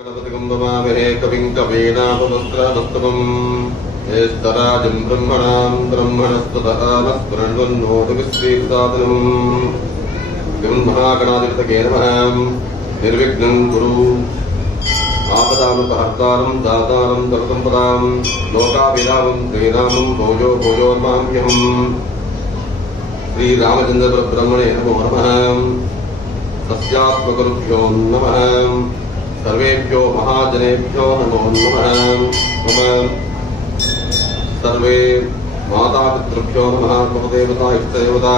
गणपतिं नमामहे कविं कवीनामुपस्त्रवस्तमम् ज्येष्ठराजं ब्रह्मणां ब्रह्मणस्पतः नः स्फुरन्वन्नोतिभिश्रीप्रसादनम् ब्रह्मणागणाधिपतये नमः। निर्विघ्नं कुरु आपदानुपहर्तारं दातारं सर्वसम्पदां लोकाभिरामं श्रीरामं भोजो भोजोर्माम्यहम्। श्रीरामचन्द्रब्रह्मणे नमो नमः। सस्यात्मकरुभ्यो नमः। सर्वेभ्यो महाजनेभ्यो नमो नमः। मम सर्वे मातापितृभ्यो नमः। कुलदेवता इष्टदेवता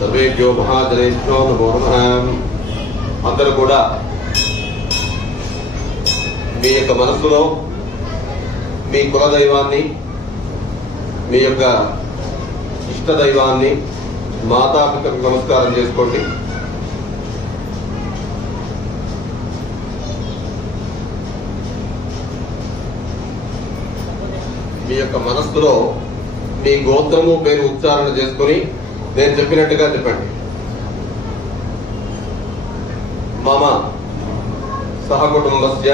सर्वेभ्यो महाजनेभ्यो नमो नमः। అందరూ కూడా మీ యొక్క మనస్సులో మీ కులదైవాన్ని మీ యొక్క ఇష్టదైవాన్ని మాతాపితకు నమస్కారం చేసుకోండి. మీ యొక్క మనస్సులో మీ గోత్రము పేరు ఉచ్చారణ చేసుకుని నేను చెప్పినట్టుగా చెప్పండి. మమ సహకుటుంబస్య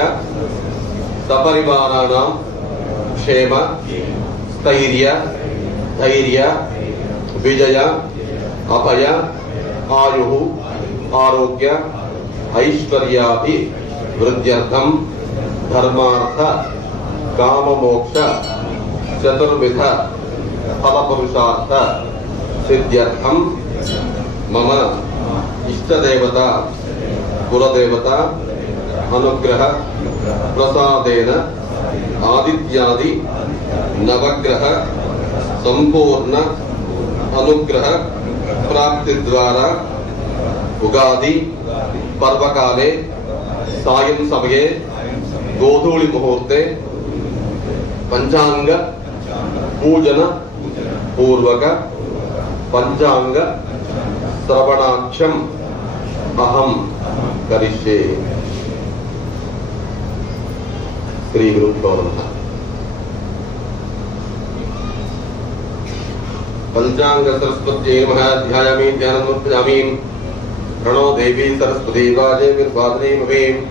సపరివారాణాం క్షేమ స్థైర్య ధైర్య విజయ అభయ ఆయు ఆరోగ్య ఐశ్వర్యాభి వృద్ధ్యర్థం ధర్మార్థ కామమోక్ష చతుర్విధ ఫలపురుషార్థ సిద్ధ్యర్థం మమ ఇష్టదేవత కులదేవత అనుగ్రహ ప్రసాదేన ఆదిత్యాది నవగ్రహ సంపూర్ణ అనుగ్రహ ప్రాప్తి ద్వారా ఉగాది పర్వకాలే సాయం సమయే గోధూళి ముహూర్తే పంచాంగ పూజన పూర్వక పంచాంగ శ్రవణాఖ్యం అహం కరిష్యే. శ్రీ గురుభ్యో నమః. పంచాంగ సరస్వత్యై నమః. ధ్యాయామి ధ్యానముపయామి. ప్రణో దేవీ సరస్వతీ వాజే విర్వాదనే మమే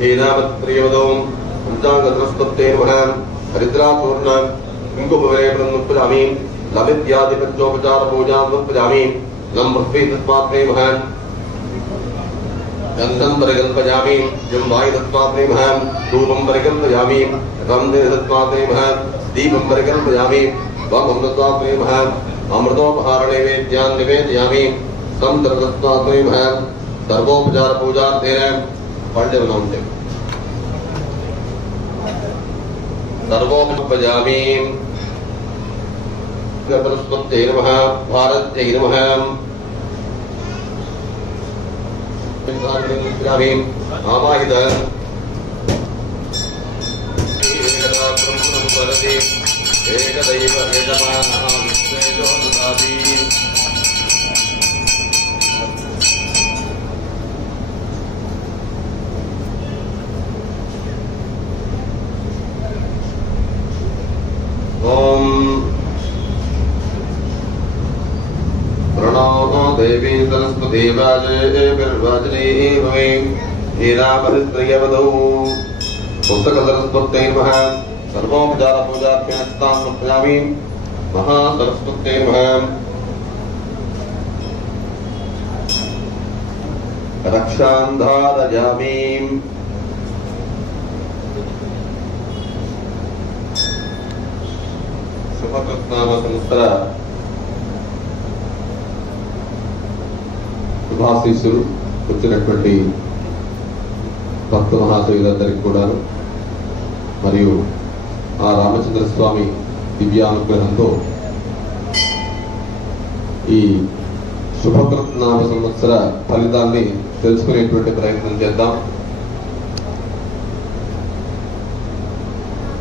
హేనామత్ప్రియవదోం. పంచాంగ సరస్వత్యై నమః. హరిద్రాపూర్ణ కుంకుమవేపయామి. లవిద్యాది పంచోపచార పూజాముపయామి. నం పృథ్వీ తస్మాత్మే మహాన్ गंधम परिकल्पयामि. जं वायु तस्मात्मे महं धूपं परिकल्पयामि. रंधे तस्मात्मे महं दीपं परिकल्पयामि. वम तस्मात्मे महं अमृतोपहारणे वेद्यान् निवेदयामि. संतर तस्मात्मे महं सर्वोपचार पूजार्थेन पंचमनोन्ते सर्वोपचारामि. सरस्वत्यै नमः. भारत्यै नमः. आवाहित एकदैव यजमानः विश्वेशो ददाति. ओम प्रणो देवी सरस्वती वाजे विर्वाजने भवे हीरामहिस्त्रियवधौ. पुस्तक सरस्वत्यै नमः. सर्वोपचार पूजाभ्यः हस्तान् समर्पयामि. महासरस्वत्यै नमः. रक्षां धारयामि. शुभकृत्नाम संवत्सर శుభాశీస్సులు వచ్చినటువంటి భక్త మహాశయులందరికీ కూడా మరియు ఆ రామచంద్ర స్వామి దివ్యానుగ్రహంతో ఈ శుభకృత్నామ సంవత్సర ఫలితాన్ని తెలుసుకునేటువంటి ప్రయత్నం చేద్దాం.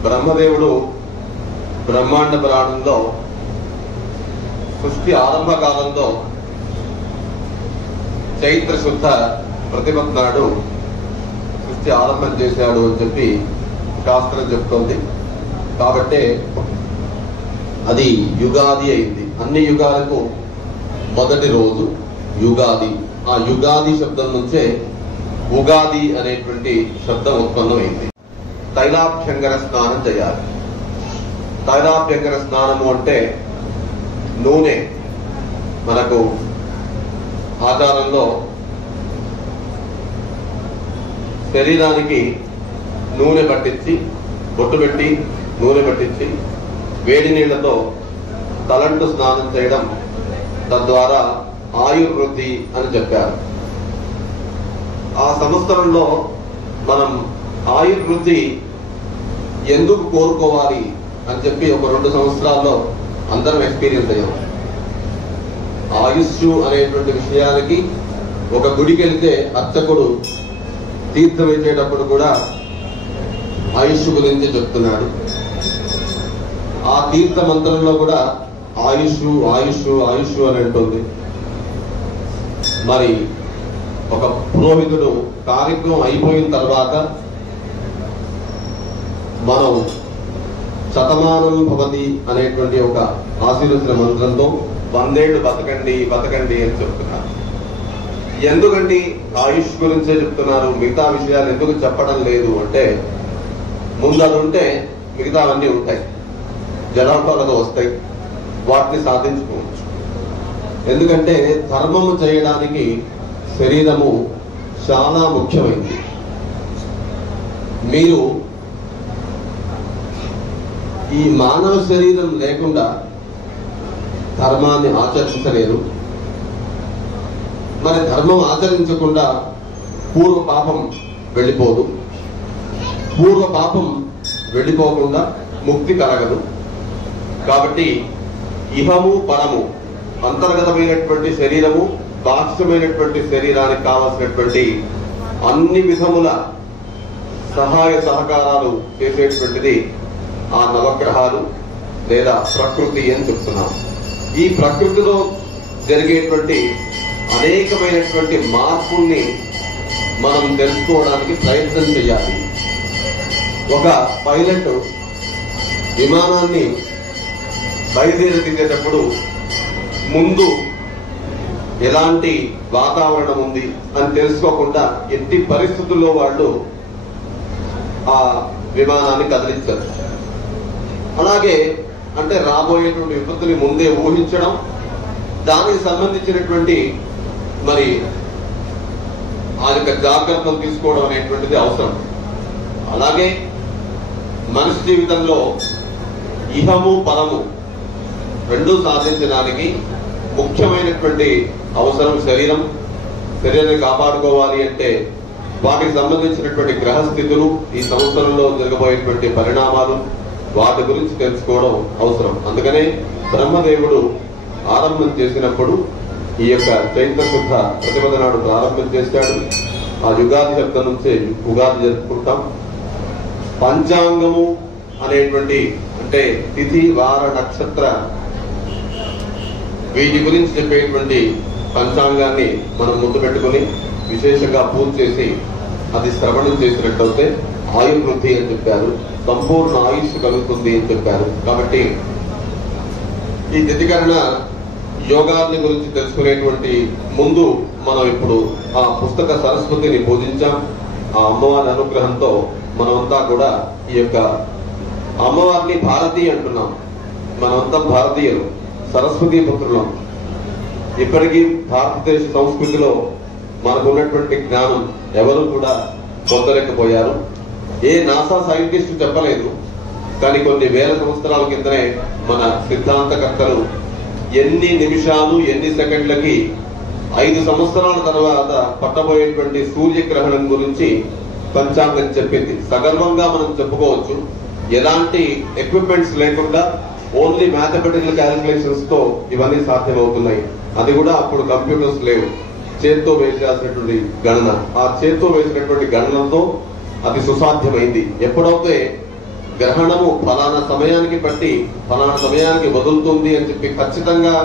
బ్రహ్మదేవుడు బ్రహ్మాండ పురాణంలో సృష్టి ఆరంభ కాలంలో చైత్ర శుద్ధ ప్రతిపద్ నాడు సృష్టి ఆరంభం చేశాడు అని చెప్పి శాస్త్రం చెప్తోంది. కాబట్టి అది యుగాది అయింది. అన్ని యుగాలకు మొదటి రోజు యుగాది. ఆ యుగాది శబ్దం నుంచే ఉగాది అనేటువంటి శబ్దం ఉత్పన్నమైంది. తైలాభ్యంగర స్నానం చేయాలి. తైలాభ్యంగర స్నానము అంటే నూనె. మనకు ఆచారంలో శరీరానికి నూనె పట్టించి, బొట్టు పెట్టి నూనె పట్టించి వేడి నీళ్లతో తలంటు స్నానం చేయడం, తద్వారా ఆయుర్వృద్ధి అని చెప్పారు. ఆ సంవత్సరంలో మనం ఆయుర్వృద్ధి ఎందుకు కోరుకోవాలి అని చెప్పి ఒక 2 సంవత్సరాల్లో అందరం ఎక్స్పీరియన్స్ అయ్యాం. ఆయుష్ అనేటువంటి విషయానికి ఒక గుడికి వెళితే అర్చకుడు తీర్థం ఇచ్చేటప్పుడు కూడా ఆయుష్ గురించి చెప్తున్నాడు. ఆ తీర్థ మంత్రంలో కూడా ఆయుష్ ఆయుష్ ఆయుష్ అని అంటుంది. మరి ఒక పురోహితుడు కార్యక్రమం అయిపోయిన తర్వాత మనం శతమానం భవతి అనేటువంటి ఒక ఆశీర్వచన మంత్రంతో 100 ఏళ్లు బతకండి బతకండి అని చెప్తున్నారు. ఎందుకండి ఆయుష్ గురించే చెప్తున్నారు, మిగతా విషయాలు ఎందుకు చెప్పడం లేదు అంటే, ముందు అది ఉంటే మిగతావన్నీ ఉంటాయి, జనాభాలో వస్తాయి, వాటిని సాధించుకోవచ్చు. ఎందుకంటే ధర్మము చేయడానికి శరీరము చాలా ముఖ్యమైంది. మీరు ఈ మానవ శరీరం లేకుండా ధర్మాన్ని ఆచరించలేరు. మరి ధర్మం ఆచరించకుండా పూర్వ పాపం వెళ్ళిపోదు. పూర్వ పాపం వెళ్ళిపోకుండా ముక్తి కలగదు. కాబట్టి ఇహము పరము, అంతర్గతమైనటువంటి శరీరము, బాహ్యమైనటువంటి శరీరానికి కావలసినటువంటి అన్ని విధముల సహాయ సహకారాలు చేసేటువంటిది ఆ నవగ్రహాలు లేదా ప్రకృతి అని చెప్తున్నాం. ఈ ప్రకృతిలో జరిగేటువంటి అనేకమైనటువంటి మార్పుల్ని మనం తెలుసుకోవడానికి ప్రయత్నం చేయాలి. ఒక పైలట్ విమానాన్ని బయలుదేరేటప్పుడు ముందు ఎలాంటి వాతావరణం ఉంది అని తెలుసుకోకుండా ఎట్టి పరిస్థితుల్లో వాళ్ళు ఆ విమానాన్ని కదిలించారు. అలాగే అంటే రాబోయేటువంటి విపత్తుని ముందే ఊహించడం, దానికి సంబంధించినటువంటి మరి ఆ యొక్క జాగ్రత్తలు తీసుకోవడం అనేటువంటిది అవసరం. అలాగే మనిషి జీవితంలో ఇహము పరము రెండూ సాధించడానికి ముఖ్యమైనటువంటి అవసరం శరీరం. శరీరాన్ని కాపాడుకోవాలి అంటే వాటికి సంబంధించినటువంటి గ్రహస్థితులు, ఈ సంవత్సరంలో జరగబోయేటువంటి పరిణామాలు, వాటి గురించి తెలుసుకోవడం అవసరం. అందుకనే బ్రహ్మదేవుడు ఆరంభం చేసినప్పుడు ఈ యొక్క చైత్ర శుద్ధ ప్రతిపద నాడు ప్రారంభం చేశాడు. ఆ యుగాది శబ్దం నుంచే ఉగాది జరుపుకుంటాం. పంచాంగము అనేటువంటి అంటే తిథి వార నక్షత్ర వీటి గురించి చెప్పేటువంటి పంచాంగాన్ని మనం ముందు పెట్టుకుని విశేషంగా పూజ చేసి అది శ్రవణం చేసినట్టయితే ఆయుర్వృద్ధి అని చెప్పారు, సంపూర్ణ ఆయుష్ కలుగుతుంది అని చెప్పారు. కాబట్టి ఈ తిథికరణ యోగాన్ని గురించి తెలుసుకునేటువంటి ముందు మనం ఇప్పుడు ఆ పుస్తక సరస్వతిని పూజించాం. ఆ అమ్మవారి అనుగ్రహంతో మనమంతా కూడా ఈ యొక్క అమ్మవారిని భారతి అంటున్నాం. మనమంతా భారతీయులు, సరస్వతీ పుత్రులం. ఇప్పటికీ భారతదేశ సంస్కృతిలో మనకున్నటువంటి జ్ఞానం ఎవరు కూడా పొందలేకపోయారు. ఏ నాసా సైంటిస్ట్ చెప్పలేదు, కానీ కొన్ని వేల సంవత్సరాల కిందనే మన సిద్ధాంతకర్తలు ఎన్ని నిమిషాలు ఎన్ని సెకండ్లకి 5 సంవత్సరాల తర్వాత పట్టబోయేటువంటి సూర్యగ్రహణం గురించి పంచాంగం చెప్పింది. సగర్వంగా మనం చెప్పుకోవచ్చు. ఎలాంటి ఎక్విప్మెంట్స్ లేకుండా ఓన్లీ మ్యాథమెటికల్ క్యాలిక్యులేషన్స్ తో ఇవన్నీ సాధ్యమవుతున్నాయి. అది కూడా అప్పుడు కంప్యూటర్స్ లేవు, చేత్తో వేసాల్సినటువంటి గణన. ఆ చేత్తో వేసినటువంటి గణనతో అది సుసాధ్యమైంది. ఎప్పుడైతే గ్రహణము ఫలానా సమయానికి బట్టి ఫలానా సమయానికి వదులుతుంది అని చెప్పి ఖచ్చితంగా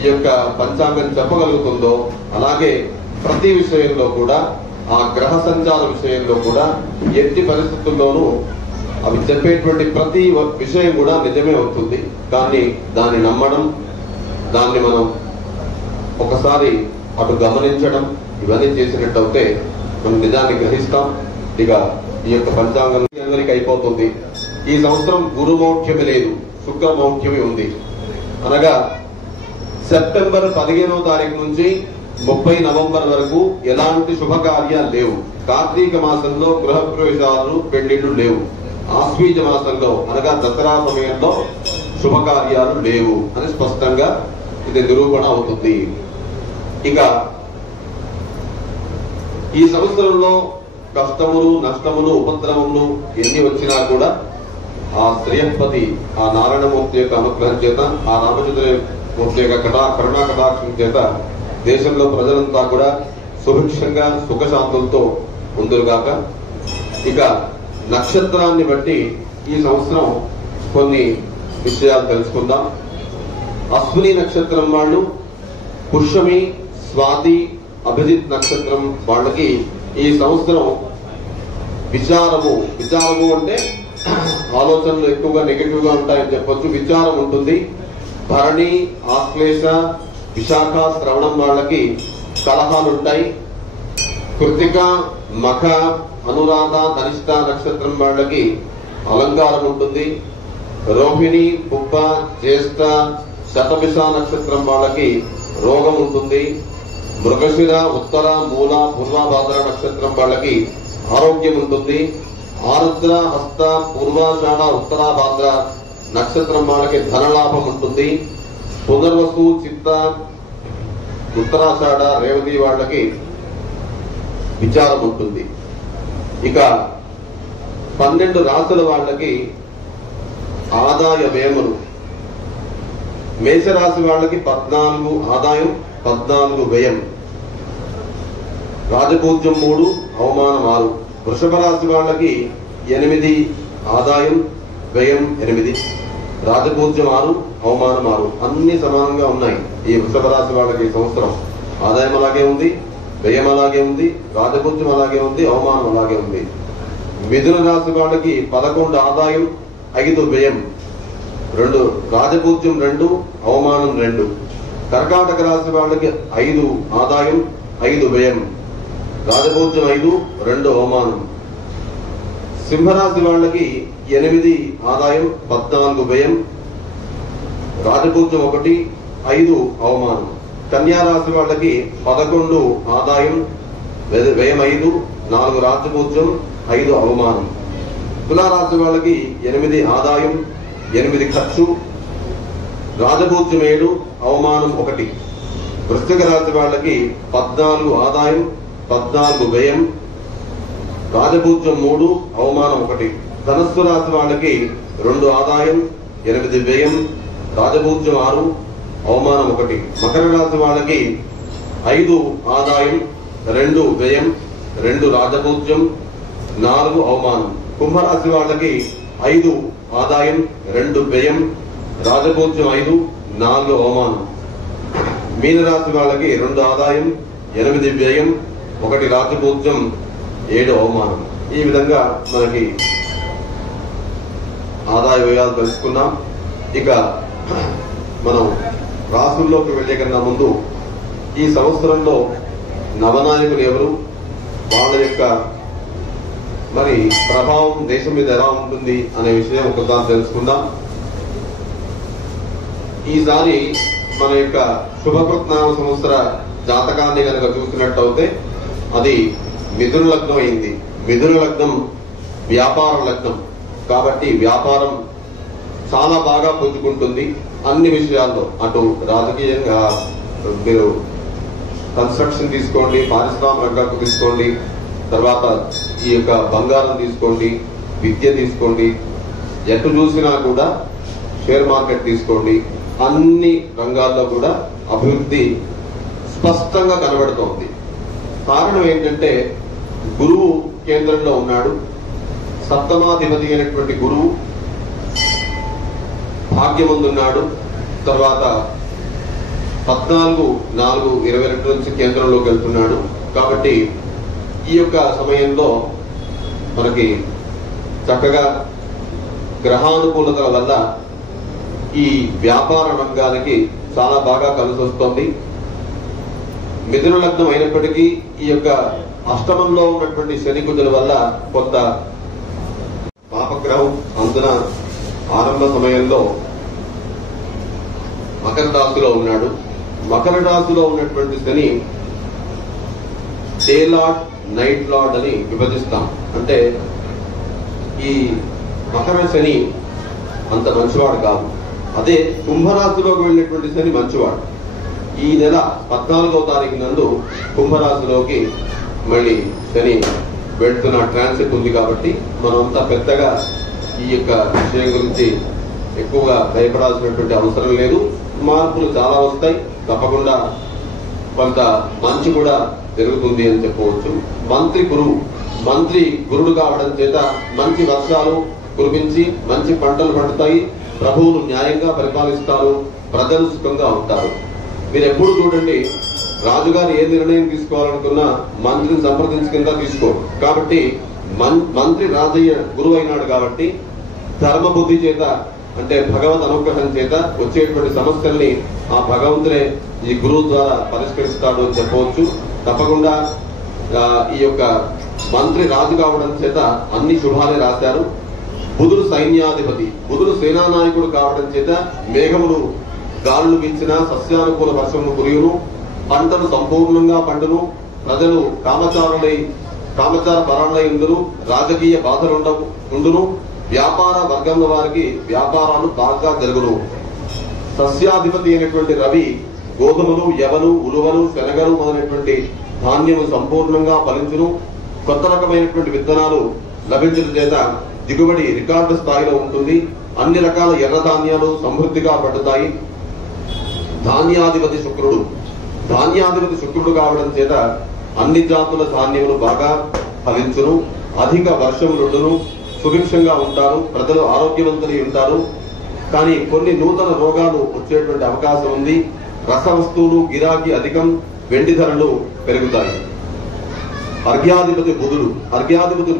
ఈ యొక్క పంచాంగం చెప్పగలుగుతుందో, అలాగే ప్రతి విషయంలో కూడా ఆ గ్రహ సంచార విషయంలో కూడా ఎట్టి పరిస్థితుల్లోనూ అవి చెప్పేటువంటి ప్రతి విషయం కూడా నిజమే అవుతుంది. కానీ దాన్ని నమ్మడం, దాన్ని మనం ఒకసారి అటు గమనించడం, ఇవన్నీ చేసినట్టయితే మనం నిజాన్ని గ్రహిస్తాం. ఇక ఈ యొక్క పంచాంగం అందరికి అయిపోతుంది. ఈ సంవత్సరం గురుమౌఢ్యమి లేదు, శుక్రమౌఢ్యమి ఉంది. అనగా సెప్టెంబర్ 15వ తారీఖు నుంచి 30 నవంబర్ వరకు ఎలాంటి శుభకార్యాలు లేవు. కార్తీక మాసంలో గృహప్రవేశాలు, పెళ్లిళ్లు లేవు. ఆశ్వీజ మాసంలో అనగా దసరా సమయంలో శుభకార్యాలు లేవు అని స్పష్టంగా ఇది నిరూపణ అవుతుంది. ఇక ఈ సంవత్సరంలో కష్టములు, నష్టములు, ఉపద్రవములు ఎన్ని వచ్చినా కూడా ఆ శ్రేయపతి, ఆ నారాయణమూర్తి యొక్క అనుగ్రహం చేత, ఆ రామచంద్రమూర్తి యొక్క కరుణా కటాక్షం చేత దేశంలో ప్రజలంతా కూడా సుభిక్షంగా సుఖశాంతులతో ఉందరుగాక. ఇక నక్షత్రాన్ని బట్టి ఈ సంవత్సరం కొన్ని విషయాలు తెలుసుకుందాం. అశ్విని నక్షత్రం వాళ్ళు, పుష్యమి, స్వాతి, అభిజిత్ నక్షత్రం వాళ్ళకి ఈ సంవత్సరం విచారము అంటే ఆలోచనలు ఎక్కువగా నెగిటివ్ గా ఉంటాయని చెప్పొచ్చు. విచారం ఉంటుంది. భరణి, ఆశ్లేష, విశాఖ, శ్రవణం వాళ్ళకి కలహాలు ఉంటాయి. కృతిక, మఖ, అనురాధ, ధనిష్ట నక్షత్రం వాళ్ళకి అలంకారం ఉంటుంది. రోహిణి, పుబ్బ, జ్యేష్ఠ, శతభిష నక్షత్రం వాళ్ళకి రోగం ఉంటుంది. మృగశిర, ఉత్తర, మూల, పూర్వభాద్ర నక్షత్రం వాళ్ళకి ఆరోగ్యం ఉంటుంది. ఆరుద్ర, హస్త, పూర్వాషాఢ, ఉత్తరాభాద్ర నక్షత్రం వాళ్ళకి ధనలాభం ఉంటుంది. పునర్వసు, చిత్త, ఉత్తరాషాఢ, రేవతి వాళ్ళకి విచారం ఉంటుంది. ఇక 12 రాశుల వాళ్ళకి ఆదాయ వ్యయములు. మేషరాశి వాళ్ళకి 14 ఆదాయం, 14 వ్యయం. రాజపూజ్యం 3, అవమానం 6. వృషభ రాశి వాళ్ళకి 8 ఆదాయం, వ్యయం 8. రాజపూజ్యం 6, అవమానం 6. అన్ని సమానంగా ఉన్నాయి. ఈ వృషభ రాశి వాళ్ళకి ఈ సంవత్సరం ఆదాయం అలాగే ఉంది, వ్యయం అలాగే ఉంది, రాజపూజ్యం అలాగే ఉంది, అవమానం అలాగే ఉంది. మిథున రాశి వాళ్ళకి 11 ఆదాయం, 5 వ్యయం. 2 రాజపూజ్యం, 2 అవమానం 2. కర్కాటక రాశి వాళ్ళకి 5 ఆదాయం, 5 వ్యయం. రాజపూజ్యం 5, 2 అవమానం. సింహరాశి వాళ్ళకి 8 ఆదాయం, 14 వ్యయం. రాజపూజ్యం 1, 5 అవమానం. కన్యా రాశి వాళ్ళకి 11 ఆదాయం, వ్యయం 5, 4 రాజపూజ్యం, 5 అవమానం. తులారాశి వాళ్ళకి 8 ఆదాయం, 8 ఖర్చు. రాజపూజ్యం 7, అవమానం 1. వృశ్చిక రాశి వాళ్ళకి 14 ఆదాయం, 14 వ్యయం. రాజపూజ్యం 3, అవమానం 1. ధనస్సు రాశి వాళ్ళకి 2 ఆదాయం, 8 వ్యయం. రాజపూజ్యం 6, అవమానం 1. మకర రాశి వాళ్ళకి 5 ఆదాయం, 2 వ్యయం, 2 రాజపూజ్యం, 4 అవమానం. కుంభరాశి వాళ్ళకి 5 ఆదాయం, 2 వ్యయం. రాజపూజ్యం 5, 4 అవమానం. మీనరాశి వాళ్ళకి 2 ఆదాయం, 8 వ్యయం, 1 రాజపూజ్యం, 7 అవమానం. ఈ విధంగా మనకి ఆదాయ వ్యయాలు తెలుసుకున్నాం. ఇక మనం రాసుల్లోకి వెళ్లే కన్నా ముందు ఈ సంవత్సరంలో నవనాయకులు ఎవరు, వాళ్ళ యొక్క మరి ప్రభావం దేశం మీద ఎలా ఉంటుంది అనే విషయం ఒకసారి తెలుసుకుందాం. ఈసారి మన యొక్క శుభకృత్నామ సంవత్సర జాతకాన్ని కనుక చూసినట్టయితే అది మిథున లగ్నం అయింది. మిథున లగ్నం వ్యాపార లగ్నం కాబట్టి వ్యాపారం చాలా బాగా పుంజుకుంటుంది అన్ని విషయాల్లో. అటు రాజకీయంగా మీరు కన్స్ట్రక్షన్ తీసుకోండి, పారిశ్రామిక రంగాలకు తీసుకోండి, తర్వాత ఈ యొక్క బంగారం తీసుకోండి, విద్య తీసుకోండి, ఎటు చూసినా కూడా షేర్ మార్కెట్ తీసుకోండి, అన్ని రంగాల్లో కూడా అభివృద్ధి స్పష్టంగా కనబడుతోంది. కారణం ఏంటంటే గురువు కేంద్రంలో ఉన్నాడు. సప్తమాధిపతి అయినటువంటి గురువు భాగ్యమందున్నాడు. తర్వాత 14/4/22 నుంచి కేంద్రంలోకి వెళ్తున్నాడు. కాబట్టి ఈ యొక్క సమయంలో మనకి చక్కగా గ్రహానుకూలతల వల్ల ఈ వ్యాపార రంగానికి చాలా బాగా కలిసి వస్తుంది. మిథున లగ్నం అయినప్పటికీ ఈ యొక్క అష్టమంలో ఉన్నటువంటి శని కుజుల వల్ల కొంత పాపగ్రహం అందున ఆరంభ సమయంలో మకర రాశిలో ఉన్నాడు. మకర రాశిలో ఉన్నటువంటి శని డే లార్డ్, నైట్ లార్డ్ అని విభజిస్తాం. అంటే ఈ మకర శని అంత మంచివాడు కాదు. అదే కుంభరాశిలోకి వెళ్ళినటువంటి శని మంచివాడు. ఈ నెల 14వ తారీఖు నందు కుంభరాశిలోకి మళ్ళీ శని వెళ్తున్న ట్రాన్సిట్ ఉంది కాబట్టి మనంతా పెద్దగా ఈ యొక్క విషయం గురించి ఎక్కువగా భయపడాల్సినటువంటి అవసరం లేదు. మార్పులు చాలా వస్తాయి, తప్పకుండా కొంత మంచి కూడా జరుగుతుంది అని చెప్పవచ్చు. మంత్రి గురుడు కావడం చేత మంచి వర్షాలు కురిపించి మంచి పంటలు పండుతాయి. ప్రభువులు న్యాయంగా పరిపాలిస్తారు, ప్రజలు సుఖంగా ఉంటారు. మీరు ఎప్పుడు చూడండి, రాజుగారు ఏ నిర్ణయం తీసుకోవాలనుకున్నా మంత్రిని సంప్రదించి కింద తీసుకోరు. కాబట్టి మంత్రి రాజయ్య గురువు అయినాడు కాబట్టి ధర్మ బుద్ధి చేత, అంటే భగవద్ అనుగ్రహం చేత వచ్చేటువంటి సమస్యల్ని ఆ భగవంతుడే ఈ గురువు ద్వారా పరిష్కరిస్తాడు అని చెప్పవచ్చు. తప్పకుండా ఈ యొక్క మంత్రి రాజు కావడం చేత అన్ని శుభాలే రాశారు. బుధుడు సైన్యాధిపతి, బుధుడు సేనానాయకుడు కావడం చేత మేఘములు గాలులు వీచిన సస్యానుకూల వర్షము కురియును, పంటలు సంపూర్ణంగా పండును, ప్రజలు కామచార పరాలై ఉండును, రాజకీయ బాధలు ఉండును, వ్యాపార వర్గంలో వారికి వ్యాపారాలు బాగా జరుగును. సస్యాధిపతి అయినటువంటి రవి గోధుమలు, యవలు, ఉలువలు, శనగలు మొదలైనటువంటి ధాన్యము సంపూర్ణంగా ఫలించును. కొత్త రకమైనటువంటి విత్తనాలు లభించడం చేత దిగుబడి రికార్డు స్థాయిలో ఉంటుంది. అన్ని రకాల ఎర్ర ధాన్యాలు సమృద్ధిగా పండుతాయి. ధాన్యాధిపతి శుక్రుడు కావడం చేత అన్ని జాతుల ధాన్యములు బాగా ఫలించును. అధిక వర్షములుండును, సుభిక్షంగా ఉంటారు, ప్రజలు ఆరోగ్యవంతులై ఉంటారు. కానీ కొన్ని నూతన రోగాలు వచ్చేటువంటి అవకాశం ఉంది. రస వస్తువులు గిరాకీ అధికం, వెండి ధరలు పెరుగుతాయి. అర్ఘ్యాధిపతి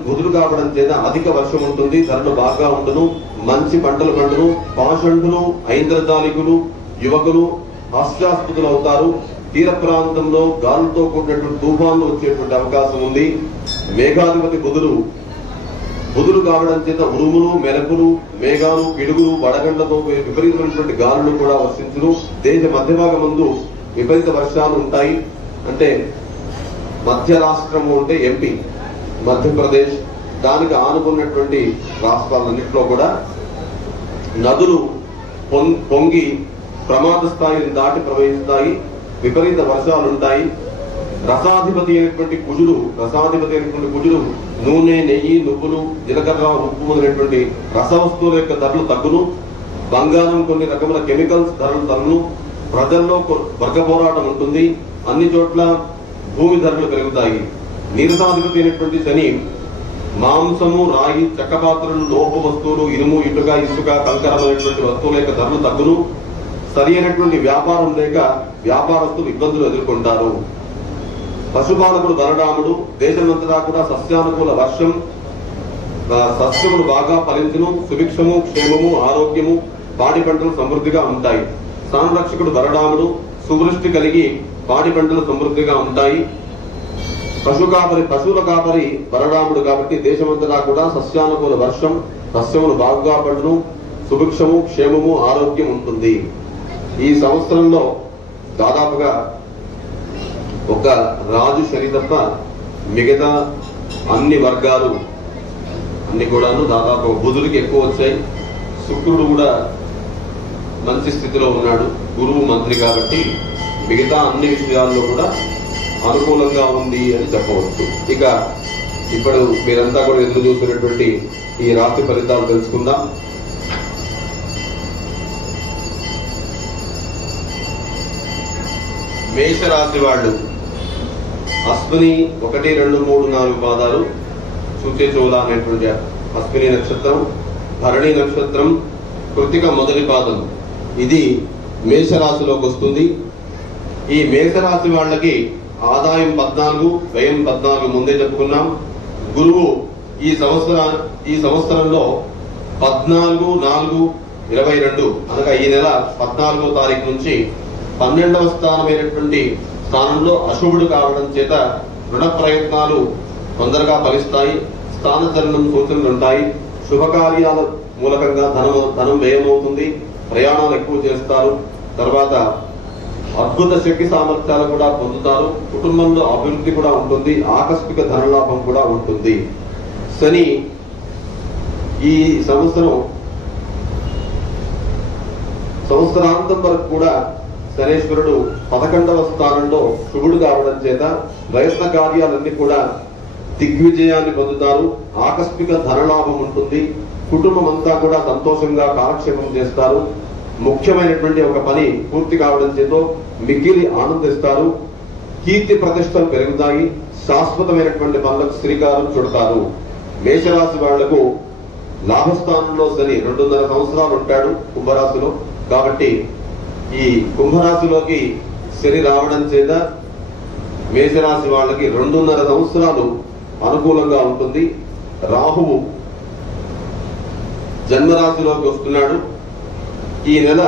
బుధుడు కావడం చేత అధిక వర్షం ఉంటుంది, ధరలు బాగా ఉండును, మంచి పంటలు పండును. పాషండులు, ఐంద్రజాలికులు, యువకులు హాస్యాస్పదులు అవుతారు. తీర ప్రాంతంలో గాలులతో కూడినటువంటి తుఫాన్లు వచ్చేటువంటి అవకాశం ఉంది. మేఘాధిపతి బుధుడు కావడం చేత ఉరుములు, మెరుపులు, మేఘాలు, పిడుగులు, వడగండ్లతో విపరీతమైనటువంటి గాలులు కూడా వర్షించును. దేశ మధ్య భాగం ముందు విపరీత వర్షాలు ఉంటాయి. అంటే మధ్య రాష్ట్రము అంటే ఎంపీ, మధ్యప్రదేశ్, దానికి ఆనుకున్నటువంటి రాష్ట్రాలన్నింటిలో కూడా నదులు పొంగి ప్రమాద స్థాయిని దాటి ప్రవహిస్తాయి. విపరీత వర్షాలుంటాయి. రసాధిపతి అయినటువంటి కుజుడు నూనె, నెయ్యి, నువ్వులు, జీలకర్ర, ఉప్పు మొదలైనటువంటి రస వస్తువుల యొక్క ధరలు తగ్గును. బంగారం, కొన్ని రకముల కెమికల్స్ ధరలు తగ్గును. ప్రజల్లో వర్గ పోరాటం ఉంటుంది. అన్ని చోట్ల భూమి ధరలు పెరుగుతాయి. నీరసాధిపతి అయినటువంటి శని మాంసము, రాయి, చెక్కపాత్రలు, లోహ వస్తువులు, ఇనుము, ఇటుక, ఇసుక, కంకరమైనటువంటి వస్తువుల యొక్క ధరలు తగ్గును. సరి అయినటువంటి వ్యాపారం లేక వ్యాపారస్తులు ఇబ్బందులు ఎదుర్కొంటారు. పశుపాలకుడు బలరాముడు, దేశమంతటా కూడా సస్యానుకూల వర్షం, సస్యములు బాగా ఫలించును, సుభిక్షము, క్షేమము, ఆరోగ్యము, పాడి పంటలు సమృద్ధిగా ఉంటాయి. సంరక్షకుడు బలరాముడు, సువృష్టి కలిగి పాడి పంటలు సమృద్ధిగా ఉంటాయి. పశువుల కాపరి బలరాముడు కాబట్టి దేశమంతటా కూడా సస్యానుకూల వర్షం, సస్యములు బాగా పండును, సుభిక్షము, క్షేమము, ఆరోగ్యం ఉంటుంది. ఈ సంవత్సరంలో దాదాపుగా ఒక రాజు శని తప్ప మిగతా అన్ని వర్గాలు అన్ని కూడాను దాదాపు బుధుడికి ఎక్కువ వచ్చాయి. శుక్రుడు కూడా మంచి స్థితిలో ఉన్నాడు, గురువు మంత్రి కాబట్టి మిగతా అన్ని విషయాల్లో కూడా అనుకూలంగా ఉంది అని చెప్పవచ్చు. ఇక ఇప్పుడు మీరంతా కూడా ఎదురు చూసినటువంటి ఈ రాశి ఫలితాలు తెలుసుకుందాం. మేషరాశి వాళ్ళు అశ్విని 1, 2, 3, 4 పాదాలు, సూచేచోళ అనేటువంటి అశ్విని నక్షత్రం, భరణి నక్షత్రం, కృతిక మొదటి పాదం, ఇది మేషరాశిలోకి వస్తుంది. ఈ మేషరాశి వాళ్ళకి ఆదాయం 14, వ్యయం 14 ముందే చెప్పుకున్నాం. గురువు ఈ సంవత్సరంలో 14/4/22 అనగా ఈ నెల 14వ తారీఖు నుంచి 12వ స్థానమైనటువంటి స్థానంలో అశుభుడు కావడం చేత రుణ ప్రయత్నాలు తొందరగా ఫలిస్తాయి. స్థానచలనం సూచనలు ఉంటాయి. శుభకార్యాల మూలకంగా ధనం వ్యయమవుతుంది. ప్రయాణాలు ఎక్కువ చేస్తారు. తర్వాత అద్భుత శక్తి సామర్థ్యాలు కూడా పొందుతారు. కుటుంబంలో అభివృద్ధి కూడా ఉంటుంది. ఆకస్మిక ధనలాభం కూడా ఉంటుంది. శని ఈ సంవత్సరాంతం వరకు కూడా శనేశ్వరుడు 11వ స్థానంలో శుభుడు కావడం చేత ప్రయత్న కార్యాలన్నీ కూడా దిగ్విజయాన్ని పొందుతారు. ఆకస్మిక ధనలాభం ఉంటుంది. కుటుంబం అంతా కూడా సంతోషంగా కాలక్షేపం చేస్తారు. ముఖ్యమైనటువంటి ఒక పని పూర్తి కావడం చేత మిగిలి ఆనందిస్తారు. కీర్తి ప్రతిష్టలు పెరుగుతాయి. శాశ్వతమైనటువంటి పనులకు శ్రీకారం చుడతారు. మేషరాశి వాళ్లకు లాభస్థానంలో శని 2.5 సంవత్సరాలు ఉంటాడు కుంభరాశిలో. కాబట్టి ఈ కుంభరాశిలోకి శని రావడం చేత మేషరాశి వాళ్ళకి 2.5 సంవత్సరాలు అనుకూలంగా ఉంటుంది. రాహువు జన్మరాశిలోకి వస్తున్నాడు. ఈ నెల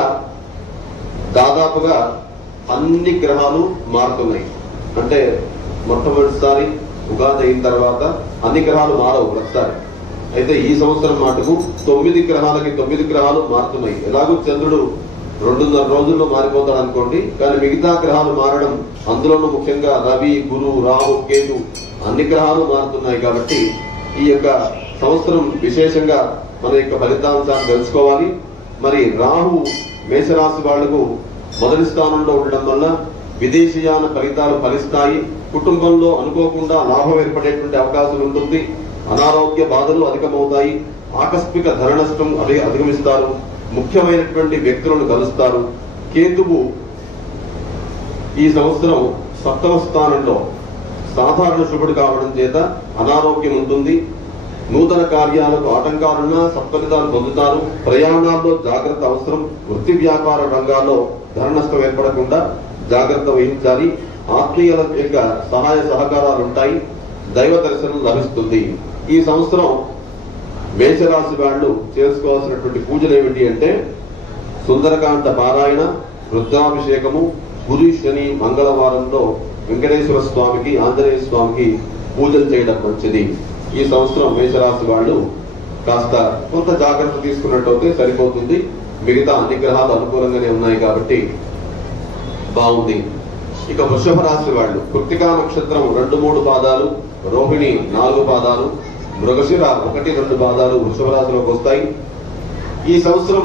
దాదాపుగా అన్ని గ్రహాలు మారుతున్నాయి. అంటే మొట్టమొదటిసారి ఉగాది అయిన తర్వాత అన్ని గ్రహాలు మారవు ఒకసారి. అయితే ఈ సంవత్సరం మటుకు 9 గ్రహాలకి 9 గ్రహాలు మారుతున్నాయి. ఎలాగో చంద్రుడు 2.5 రోజుల్లో మారిపోతాడు అనుకోండి. కానీ మిగతా గ్రహాలు మారడం, అందులోనూ ముఖ్యంగా రవి, గురు, రాహు, కేతు అన్ని గ్రహాలు మారుతున్నాయి. కాబట్టి ఈ యొక్క సంవత్సరం విశేషంగా మన యొక్క ఫలితాంశాన్ని తెలుసుకోవాలి. మరి రాహు మేషరాశి వాళ్లకు మొదటి స్థానంలో ఉండడం వల్ల విదేశీయాన ఫలితాలు ఫలిస్తాయి. కుటుంబంలో అనుకోకుండా లాభం ఏర్పడేటువంటి అవకాశం ఉంటుంది. అనారోగ్య బాధలు అధికమవుతాయి. ఆకస్మిక ధన నష్టం అధిగమిస్తారు. ముఖ్యమైనటువంటి వ్యక్తులను కలుస్తారు. కేతువు ఈ సంవత్సరం 7వ స్థానంలో సాధారణ శుభుడు కావడం చేత అనారోగ్యం ఉంటుంది. నూతన కార్యాలకు ఆటంకాలున్నా సత్ఫలితాలు పొందుతారు. ప్రయాణాల్లో జాగ్రత్త అవసరం. వృత్తి వ్యాపార రంగాల్లో ధన నష్టం ఏర్పడకుండా జాగ్రత్త వహించాలి. ఆత్మీయుల యొక్క సహాయ సహకారాలు ఉంటాయి. దైవ దర్శనం లభిస్తుంది. ఈ సంవత్సరం మేషరాశి వాళ్ళు చేసుకోవాల్సినటువంటి పూజలు ఏమిటి అంటే సుందరకాండ పారాయణ, రుద్రాభిషేకము, గురు, శని, మంగళవారంలో వెంకటేశ్వర స్వామికి, ఆంజనేయ స్వామికి పూజలు చేయడం మంచిది. ఈ సంవత్సరం మేషరాశి వాళ్ళు కాస్త కొంత జాగ్రత్త తీసుకున్నట్టయితే సరిపోతుంది. మిగతా అన్ని గ్రహాలు అనుకూలంగానే ఉన్నాయి కాబట్టి బాగుంది. ఇక వృషభ రాశి వాళ్ళు కృత్తికా నక్షత్రం 2-3 పాదాలు, రోహిణి 4 పాదాలు, మృగశిర 1-2 పాదాలు వృషభ రాశిలోకి వస్తాయి. ఈ సంవత్సరం